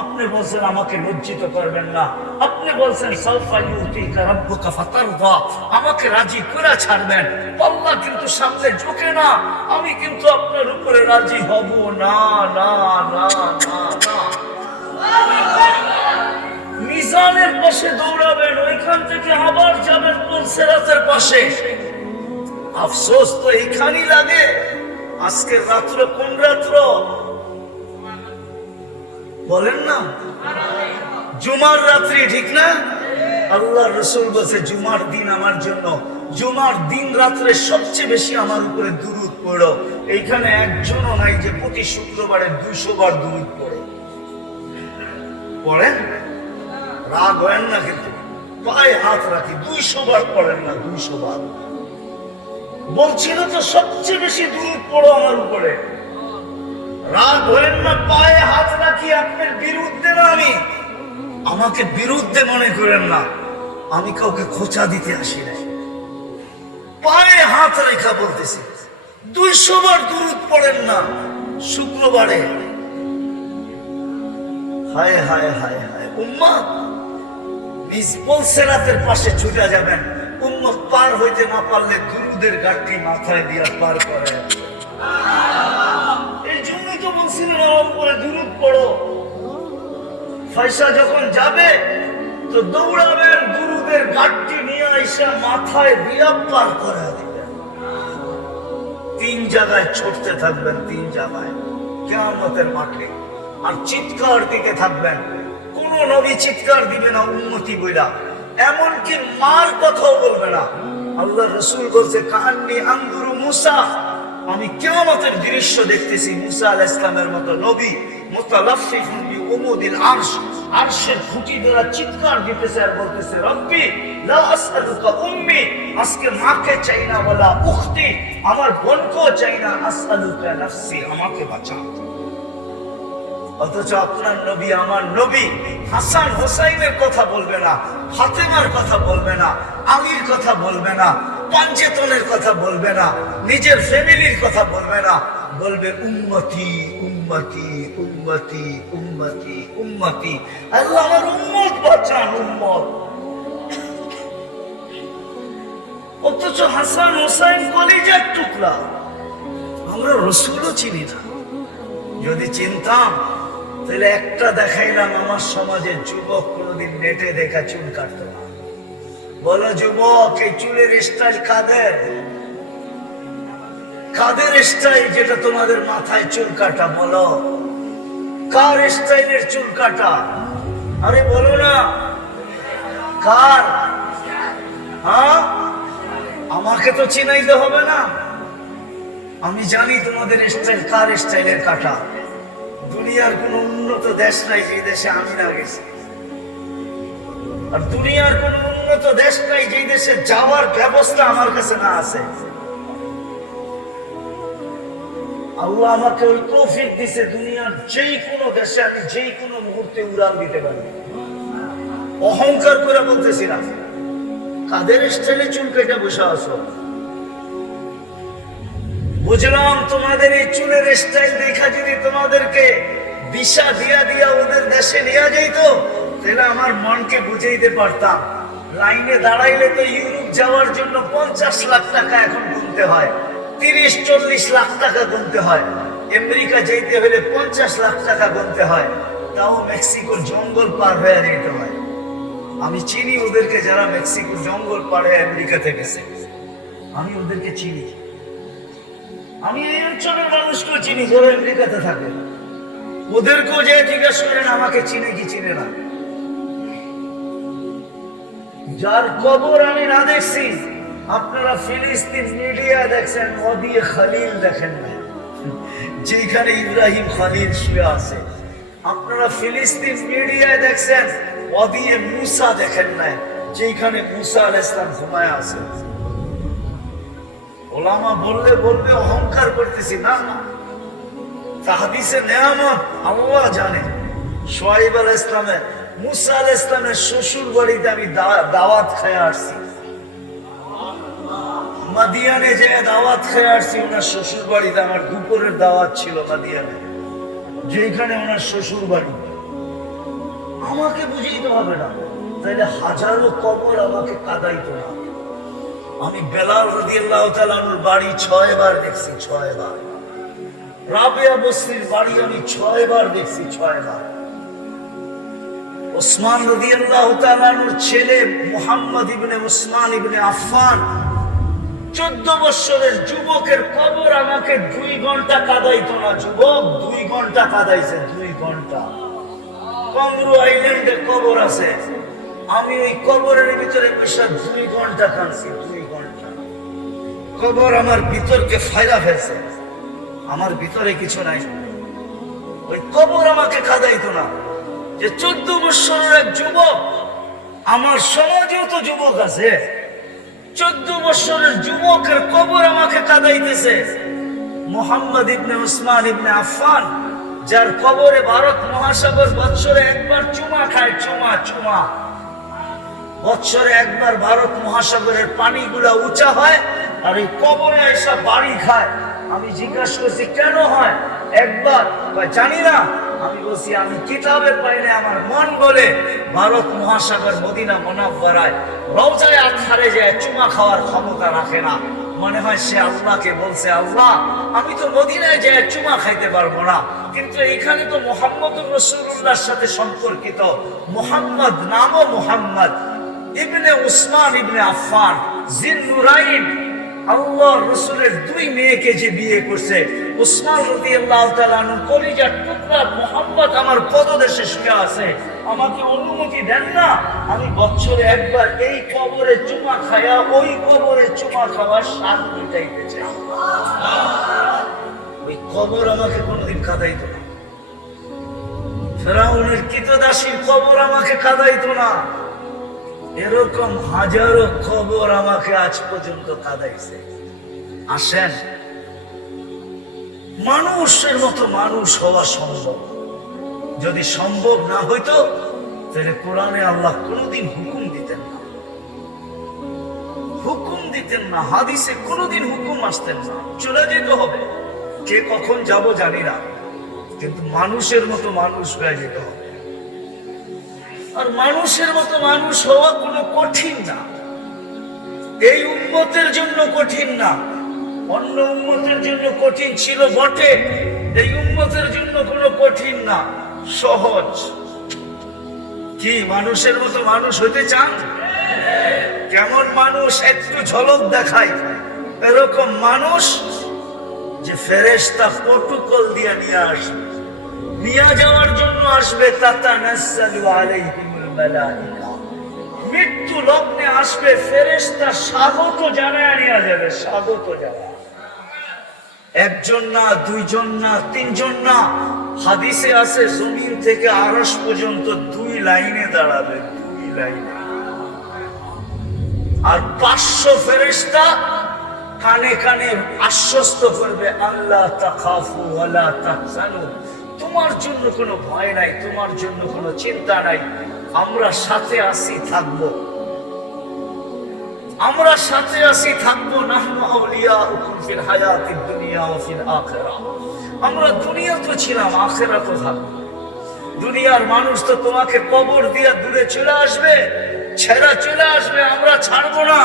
আপনি বলছেন আমাকে লজ্জিত করবেন না, আপনি বলছেন সাউফা ইউতিকা রাব্বুকা ফাতারদা, আমাকে রাজি করে ছাড়বেন, আল্লাহ কিন্তু সামনে ঝুঁকে না, আমি কিন্তু আপনার উপরে রাজি হব না, না না না না। মিজানের পাশে দৌড়াবেন, ওইখান থেকে আবার যাবেন পুলসেরাতের পাশে। আফসোস তো এইখানেই লাগে। আজকের রাত্র কোন রাত্র বলেন না? জুমার রাত্রি, ঠিক না? আল্লাহ রসুল বলছে জুমার দিন আমার জন্য, জুমার দিন রাত্রে সবচেয়ে বেশি আমার উপরে দুরূদ পড়ো। এইখানে একজনও নাই যে প্রতি শুক্রবারে 200 বার দুরূদ পড়ে। পড়েন? রাগ হয় না কিন্তু, পায়ে হাত রাখি, 200 বার পড়েন না? 200 বার বলছিল তো সবচেয়ে বেশি দুরূদ পড়ো আমার উপরে। রাগ হলেন না, পায়ে হাত রাখি, আপনার বিরুদ্ধে না, আমি আমাকে বিরুদ্ধে মনে করেন না, আমি কাউকে খোঁচা দিতে আসি নাই, পায়ে হাত রেখা বলতেছি। 200 বার দুরূদ পড়েন না শুক্রবারে? হায় হায় হায় হায়। উম্মত নিজ পুলসেরাতের পাশে ছুটে যাবেন, উম্মত পার হইতে না পারলে দুরূদ দুরুদের ঘাটতি মাথায় দিয়া পার করে। এই জন্যই তো বলছিলেন আমার উপরে দুরুদ পড়ো। পয়সা যখন যাবে তো দৌড়াবেন, দুরুদের ঘাটতি নিয়ে এসে মাথায় দিয়া পার করে দিবেন। 3 জায়গায় ছুটতে থাকবেন, 3 জায়গায় কিয়ামতের মাঠে, আর চিৎকার দিতে থাকবেন। কোন নবী চিৎকার দিবে না উম্মতি বইলা, এমনকি মার কথাও বলবে না। আল্লাহ রাসূল বলছে কাহান্নি আনজুরু মুসা, আমি কিয়ামতের দৃশ্য দেখতেছি। মুসা আলাইহিস সালামের মতো নবী মুতালাফফিফুন বিউমুদিল আরশ, আরশের খুঁটি ধরে চিৎকার দিতেছে আর বলতেছে রব্বি লা আসআলুকা উম্মি, আজকে মাকে চাই না, বলা উখতি, আমার বোনকেও চাই না, আসআলুকা নাফসি, আমাকে বাঁচাও। অথচ আপনার নবী, আমার নবী হাসান হোসাইনের কথা বলবে না, ফাতেমার কথা বলবে না, আলীর কথা বলবে না, পাঞ্জেতনের কথা বলবে না, নিজের ফ্যামিলির কথা বলবে না, বলবে উম্মতি উম্মতি উম্মতি উম্মতি উম্মতি। আল্লাহ আমার উম্মত বাঁচান, উম্মত। অথচ হাসান হোসাইন কলিজার টুকরা, আমরা রাসূলও চিনি না। যদি চিনতাম তাহলে একটা দেখাইলাম, আমার সমাজের যুবক কোনদিন নেটে দেখা চুল কাটতো না। বলো যুবক, এই চুলের স্টাইল কাদের? কাদের স্টাইল যেটা তোমাদের মাথায় চুল কাটা? বলো কার স্টাইলের চুল কাটা? আরে বলো না কার? হ্যাঁ, আমাকে তো চিনাইতে হবে না, আমি জানি তোমাদের স্টাইল কার স্টাইলের কাটা। দুনিয়ার কোন উন্নত দেশ নাই যে দেশে আমি না গেছি, আর দুনিয়ার কোন উন্নত দেশ নাই যে দেশে যাওয়ার ব্যবস্থা আমার কাছে না আছে। আল্লাহ আমাকে ওই তৌফিক দিছে, দুনিয়ার যেই কোনো দেশে আমি যেই কোনো মুহূর্তে উড়ান দিতে পারি। অহংকার করে বলতেছি না। কাদের স্টাইলে চুল কেটে বসে আছো? বুঝলাম তোমাদের এই চুলের স্টাইল দেখা যদি তোমাদেরকে ভিসা দিয়া দিয়া ওদের দেশে নিয়ে যাইতো, তাহলে আমার মনকে বুঝাইতে পারতাম। লাইনে দাঁড়াইলে তো ইউরোপ যাওয়ার জন্য 50 লাখ টাকা এখন গুনতে হয়, 30-40 লাখ টাকা গুনতে হয়। আমেরিকা যাইতে হলে 50 লাখ টাকা গুনতে হয়, তাও মেক্সিকোর জঙ্গল পার হয়ে যেতে হয়। আমি চিনি ওদেরকে, যারা মেক্সিকোর জঙ্গল পার হয়ে আমেরিকাতে গেছে, আমি ওদেরকে চিনি। আমি এই অঞ্চলের মানুষকেও চিনি যারা আমেরিকাতে থাকে, ওদেরকেও যে জিজ্ঞাসা করেন আমাকে চিনে কি চিনে না। যার কবর আমি না দেখছি, আপনারা ফিলিস্তিন মিডিয়া দেখছেন, ওয়াদি খলিল দেখেন না, যেখানে ইব্রাহিম খলিল শুয়ে আছে। আপনারা ফিলিস্তিন মিডিয়ায় দেখছেন, ওয়াদি মুসা দেখেন না, যেখানে মুসা আলাইহিস সালাম ঘুমায় আছে। ওলামা বললে বলবে অহংকার করতেছি না, তাহাদিসে নেয়ামত আল্লাহ জানে। শুআইব আলাইহিস সালামের, মুসা আলাইহিস সালামের শ্বশুর বাড়িতে আমি দাওয়াত খেয়ে আসছি। মাদিয়ানে যে দাওয়াত খেয়ে আসছি, ওনার শ্বশুর বাড়িতে আমার দুপুরের দাওয়াত ছিল মাদিয়ানে, যেখানে ওনার শ্বশুর বাড়ি। আমাকে বুঝাইতে হবে না, তাইলে হাজারো কবর আমাকে কাঁদাইতো না। আমি বেলাল রাদিয়াল্লাহু তাআলা আনহুর বাড়ি 6 বার দেখছি, 6 বার। রাবিয়া বসরির বাড়ি আমি 6 বার দেখছি, 6 বার। ওসমান রাদিয়াল্লাহু তাআলা আনহুর ছেলে মুহাম্মদ ইবনে উসমান ইবনে আফফান, 14 বছরের যুবকের কবর আমাকে 2 ঘন্টা কাঁদাইতো না। যুবক 2 ঘন্টা কাঁদাইছে, 2 ঘন্টা। কংগ্রু আইল্যান্ডে কবর আছে, আমি ওই কবরের ভিতরে বসে 2 ঘন্টা কাঁদছি, 2 ঘন্টা। কবর আমার ভিতরকে ফায়দা ফেলছে, আমার ভিতরে কিছু নাই। ওই কবর আমাকে কাঁদাইতো না। যে 14 বছরের এক যুবক, আমার সমাজেও তো যুবক আছে, 14 বছরের যুবকের কবর আমাকে কাঁদাইতেছে। মুহাম্মদ ইবনে উসমান ইবনে আফফান, যার কবরে ভারত মহাসাগর বৎসরে একবার চুমা খায়, চুমা চুমা। বৎসরে একবার ভারত মহাসাগরের পানিগুলা উঁচা হয়, আর এই কবরে এসে বাড়ি খায়। আমি জিজ্ঞাসা করছি কেন হয়? একবার জানি না। আমি বলছি আমি কিতাবে পাইলে আমার মন বলে ভারত মহাসাগর মদিনা মুনাওয়ারায় রওজায়ে আতহারে যায় চুমা খাওয়ার ক্ষমতা রাখে না। মনে হয় সে আল্লাহকে বলছে, আল্লাহ আমি তো মদিনায় যায় চুমা খাইতে পারবো না, কিন্তু এখানে তো মুহাম্মদুর রাসূলুল্লাহর সাথে সম্পর্কিত, মুহাম্মদ নামও মুহাম্মদ ইবনে উসমান ইবনে আফফান জিন্নুরাইন, আল্লাহর রাসূলের দুই মেয়েকে যে বিয়ে করছে, উসমান রাদিয়াল্লাহু তাআলা আনহু কলিজার টুকরা মুহাম্মদ আমার পদদেশে শুয়ে আছে, আমাকে অনুমতি দেন না আমি বছরে একবার এই কবরে চুমা খায়া ওই কবরে চুমা খাওয়ার স্বাদ মিটাইতে চাই। ওই কবর আমাকে কোনোদিন কাঁদাইতো না, ফেরাউনের কৃতদাসীর কবর আমাকে কাঁদাইতো না, এরকম হাজারো খবর আমাকে আজ পর্যন্ত কাঁদাইছে। আসেন, মানুষের মতো মানুষ হওয়া সম্ভব। যদি সম্ভব না হইতো তাহলে কোরআনে আল্লাহ কোনোদিন হুকুম দিতেন না, হুকুম দিতেন না, হাদিসে কোনোদিন হুকুম আসতেন না। চলে যেতে হবে, কে কখন যাব জানি না, কিন্তু মানুষের মতো মানুষ হয়ে যেতে হবে। আর মানুষের মতো মানুষ হওয়া কোনো কঠিন না, এই উম্মতের জন্য কঠিন না, অন্য উম্মতের জন্য কঠিন ছিল বটে, এই উম্মতের জন্য কোনো কঠিন না, সহজ। কি মানুষের মতো মানুষ হতে চান? কেমন মানুষ একটু ঝলক দেখায়, এরকম মানুষ যে ফেরেশতা প্রটোকল দিয়ে নিয়ে আসবে, নিয়ে যাওয়ার জন্য আসবে, তাতানাজ্জালু আলাইহিমুল মালাইকা, মৃত্যু লগ্নে আসবে, ফেরেশতা স্বাগত জানায় নিয়ে যাবে, স্বাগত জানায়। একজন না, দুইজন না, তিনজন না, হাদিসে আছে জমিন থেকে আরশ পর্যন্ত 2 লাইনে দাঁড়াবে, 2 লাইনে। আর 500 ফেরেশতা কানে কানে আশ্বস্ত করবে, আল্লাহ তাখাফু ওয়ালা তাহজানু, তোমার জন্য কোনো ভয় নাই, তোমার জন্য কোনো চিন্তা নাই, আমরা সাথে আছি, থাকবো, আমরা সাথে আছি, থাকবো। নাহনু আউলিয়াউকুম ফিল হায়াতিদ দুনিয়া ওয়া ফিল আখিরাহ, আমরা দুনিয়াতে ছিলাম, আখিরাতে থাকবো। দুনিয়ার মানুষ তো তোমাকে কবর দিয়ে দূরে চলে আসবে, ছেড়া চলে আসবে, আমরা ছাড়বো না,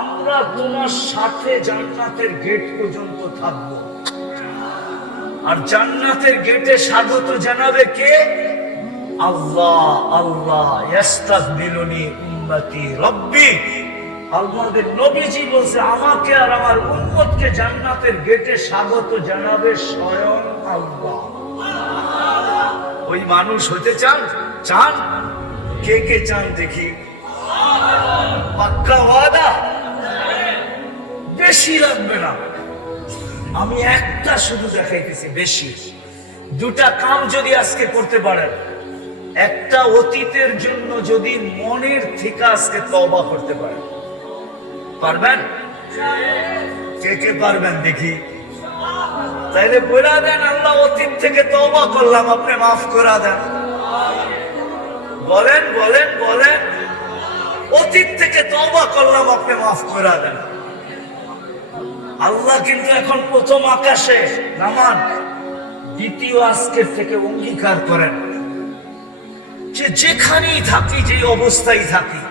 আমরা তোমার সাথে জান্নাতের গেট পর্যন্ত থাকবো। আর জান্নাতের গেটে স্বাগত জানাবে কে? আল্লাহ। আল্লাহ ইস্তাকবিলুনি উম্মতি রব্বি, আমাদের নবীজি বলছে আমাকে আর আমার উম্মতকে জান্নাতের গেটে স্বাগত জানাবে স্বয়ং আল্লাহ। ওই মানুষ হতে চান? চান? কে কে চান দেখি? পাক্কা ওয়াদা? বেশি লাগবে না, আমি একটা শুধু দেখাইতেছি, বেশি 2টা কাম যদি আজকে করতে পারেন, একটা অতীতের জন্য যদি মনের থেকে আজকে তওবা করতে পারেন, পারবেন? কে কে পারবেন দেখি? তাইলে বলে দেন, আল্লাহ অতীত থেকে তওবা করলাম, আপনি মাফ করে দেন। বলেন বলেন বলেন, অতীত থেকে তওবা করলাম, আপনি মাফ করে দেন। আল্লাহ কিন্তু এখন প্রথম আকাশে নামান, দ্বিতীয় আজকের থেকে অঙ্গীকার করেন যে যেখানেই থাকি, যে অবস্থায় থাকি,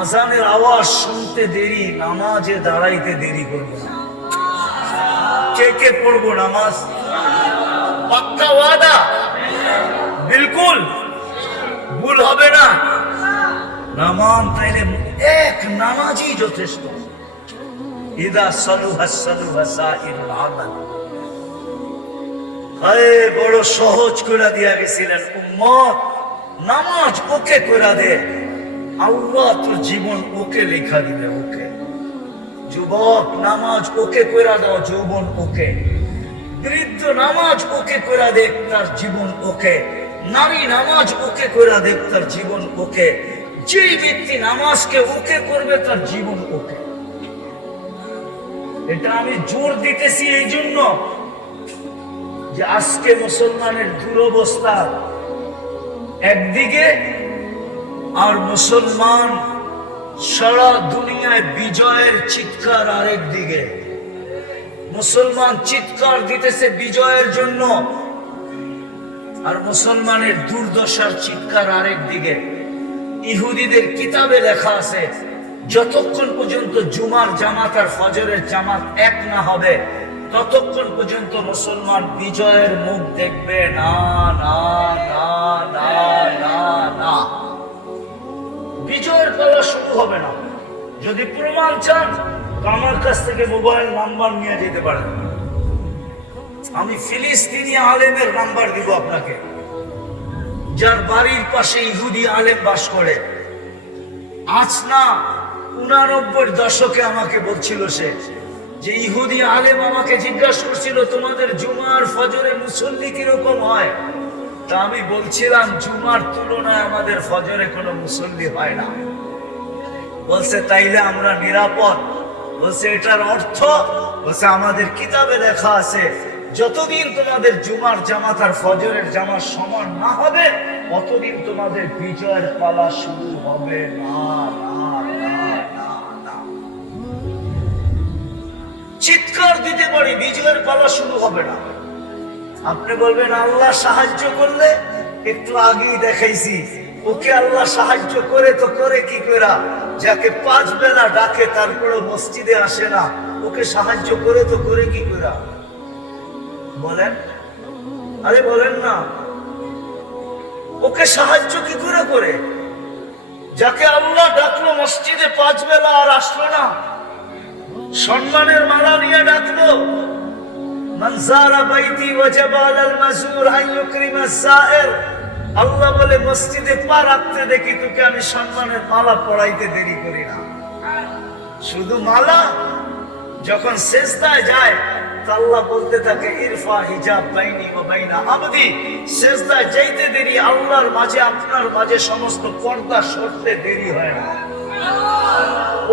আজানের আওয়াজ শুনতে দেরি, নামাজে দাঁড়াইতে দেরি করবো না। কে কে পড়বো নামাজ? পাক্কা ওয়াদা? বিলকুল ভুল হবে না। নামাজ তাইলে এক নামাজই যথেষ্ট। ইদা সালুহা সালুহা সাইরুল আমাল। আরে বড় সহজ করে দিয়া গেছিলেন উম্মত, নামাজ ওকে করে দে, আল্লাহ তোর জীবন ওকে লেখা দিবে, ওকে। যুবক নামাজ ওকে করে দাও, যৌবন ওকে। বৃদ্ধ নামাজ ওকে করে দেখ, তার জীবন ওকে। নারী নামাজ ওকে করে দেখ, তার জীবন ওকে। যেই ব্যক্তি নামাজকে ওকে করবে, তার জীবন ওকে। এটা আমি জোর দিতেছি এই জন্য যে আজকে মুসলমানের দুরবস্থা একদিকে, আর মুসলমান সারা দুনিয়ায় বিজয়ের চিৎকার আরেক দিকে। মুসলমান চিৎকার দিতেছে বিজয়ের জন্য, আর মুসলমানের দুর্দশার চিৎকার আরেক দিকে। ইহুদিদের কিতাবে লেখা আছে, যতক্ষণ পর্যন্ত জুমার জামাত আর ফজরের জামাত এক না হবে ততক্ষণ পর্যন্ত মুসলমান বিজয়ের মুখ দেখবে না না না না না না। বিজয়ের পালা শুরু হবে না। যদি প্রমাণ চান তো আমার কাছ থেকে মোবাইল নাম্বার নিয়ে যেতে পারেন। আমি ফিলিস্তিনি আলেমের নাম্বার দিব আপনাকে, যার বাড়ির পাশে ইহুদি আলেম বাস করে। আজ না 89 দশকে আমাকে বলছিল সে যে ইহুদি আলেম আমাকে জিজ্ঞাসা করছিল তোমাদের জুমার ফজরে মুসল্লি কিরকম হয়। তা আমি বলছিলাম জুমার তুলনায় আমাদের ফজরে কোনো মুসল্লি হয় না। বলছে তাইলে আমরা নিরাপদ। বলছে এটার অর্থ, বলছে আমাদের কিতাবে লেখা আছে যতদিন তোমাদের জুমার জামাত আর ফজরের জামাত সমান না হবে ততদিন তোমাদের বিজয়ের পালা শুরু হবে না না না না না। চিৎকার দিতে পারি বিজয়ের পালা শুরু হবে না। আপনি বলবেন আল্লাহ সাহায্য করলে, একটু আগেই দেখাইছি ওকে আল্লাহ সাহায্য করে তো করে কি করা, যাকে 5 বেলা ডাকে তারপরে মসজিদে আসে না, ওকে সাহায্য করে তো করে কি করা বলেন? আরে বলেন না, ওকে সাহায্য কি করে করে? যাকে আল্লাহ ডাকলো মসজিদে 5 বেলা আর আসলো না, সম্মানের মালা নিয়ে ডাকলো, মান যারা বাইতি ওয়াজাবা আলাল মাযুর আন ইউকরিমাস যায়ের। আল্লাহ বলে মসজিদে পা রাখতে দেখি তোকে আমি সম্মানের মালা পরাইতে দেরি করি না। শুধু মালা, যখন সিজদায় যায় তো আল্লাহ বলতে থাকে ইরফা হিজাব বাইনি ওয়া বাইনা আবদি। সিজদায় যাইতে দেরি আল্লাহর মাঝে আপনার মাঝে সমস্ত পর্দা সরতে দেরি হয় না।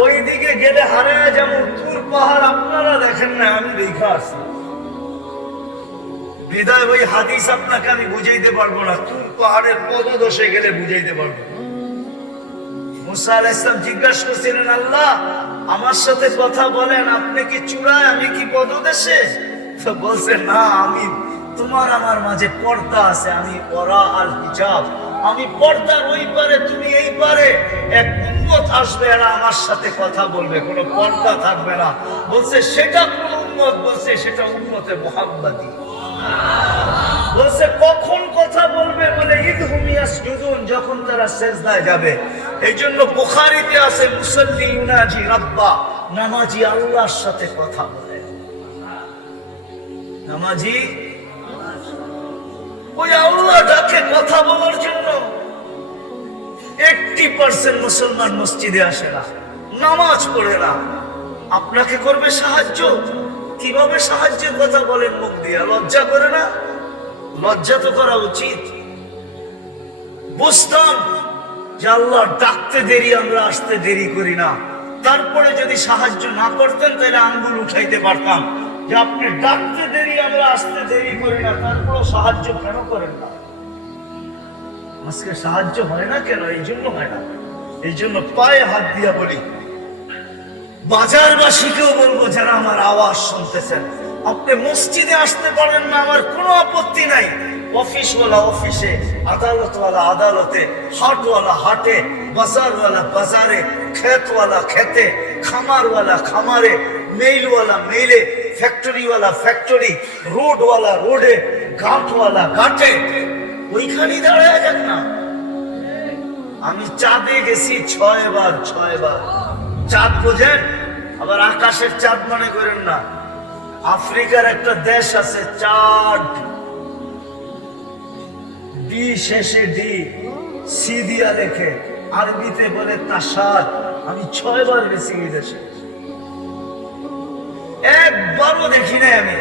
ওইদিকে গেলে হারায় যেমন তুর পাহাড় আপনারা দেখেন না, আমি দেখা আছি। বিদায় ওই হাদিস আপনাকে আমি বুঝাইতে পারবো না, তুর পাহাড়ের পদদশে গেলে বুঝাইতে পারবো। মুসা আলাইহিস সালাম জিজ্ঞাসা করছিলেন আল্লাহ আমার সাথে কথা বলেন, আপনি কি চূড়ায় আমি কি পদদেশে? তো বলছে না, আমি তোমার আমার মাঝে পর্দা আছে, আমি ওরা আল হিজাব, আমি পর্দার ওই পারে তুমি এই পারে। এক উম্মত আসবে এরা আমার সাথে কথা বলবে, কোনো পর্দা থাকবে না। বলছে সেটা কোন উম্মত? বলছে সেটা উম্মতে মুহাম্মাদি। বলছে কখন কথা বলবে? বলে ইদহুম ইয়াসজুদুন, যখন তারা সিজদায় যাবে। এইজন্য বুখারীতে আছে মুসাল্লি ইউনাজি রাব্বা, নামাজি আল্লাহর সাথে কথা বলে। নামাজি ওই আল্লাহ ডাকে কথা বলার জন্য। 80% মুসলমান মসজিদে আসে না, নামাজ পড়ে না। আপনাকে করবে সাহায্য? কিভাবে সাহায্যের কথা বলেন মুখ দিয়া? লজ্জা করে না? লজ্জা তো করা উচিত। বুঝতাম যে আল্লাহ ডাকতে দেরি, আমরা আসতে দেরি করি না। তারপরে যদি সাহায্য না করতেন তাহলে আঙ্গুল উঠাইতে পারতাম যে আপনি ডাকতে দেরি, আমরা আসতে দেরি করি না, তারপরে সাহায্য কেন করেন না? আজকে সাহায্য হয় না কেন? এই জন্য হয় না। এই জন্য পায়ে হাত দিয়া বলি, বাজারবাসীকেও বলবো যারা আমার আওয়াজ শুনতেছেন, আপনি মসজিদে আসতে পারেন না, আমার কোনো আপত্তি নাই। অফিসওয়ালা অফিসে, আদালতওয়ালা আদালতে, হাটওয়ালা হাটে, বাজারওয়ালা বাজারে, ক্ষেতওয়ালা খেতে, খামারওয়ালা খামারে, মেইলওয়ালা মেইলে, ফ্যাক্টরিওয়ালা ফ্যাক্টরি, রোডওয়ালা রোডে, ঘাটওয়ালা ঘাটে, ওইখানেই দাঁড়ায় যাক না। আমি চাঁদে গেছি 6 বার। চাঁদ বোঝেন? আবার আকাশের চাঁদ মনে করেন না। আফ্রিকার একটা দেশ আছে চাঁদ, ডি শেষে ডি, সি দিয়া লেখে, আরবিতে বলে তাসাদ। আমি 6 বার গেছি এই দেশে, একবারও দেখি নাই আমি।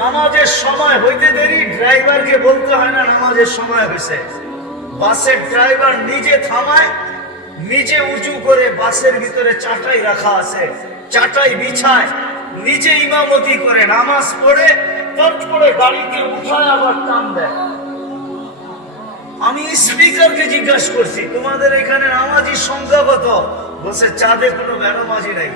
নামাজের সময় হইতে দেরি, ড্রাইভারকে বলতে হয় না নামাজের সময় হয়েছে। বাসের ড্রাইভার নিজে থামায়, নিজে উঁচু করে, বাসের ভিতরে চাটাই রাখা আছে, চাটাই বিছায়, নিজে ইমামতি করে নামাজ পড়ে, তারপরে গাড়িকে উঠায় আবার টান দেয়। আমি স্পিকারকে জিজ্ঞাসা করছি তোমাদের এখানে নামাজির সংখ্যা কত? বলছে চাঁদে কোনো বেনামাজি নাই।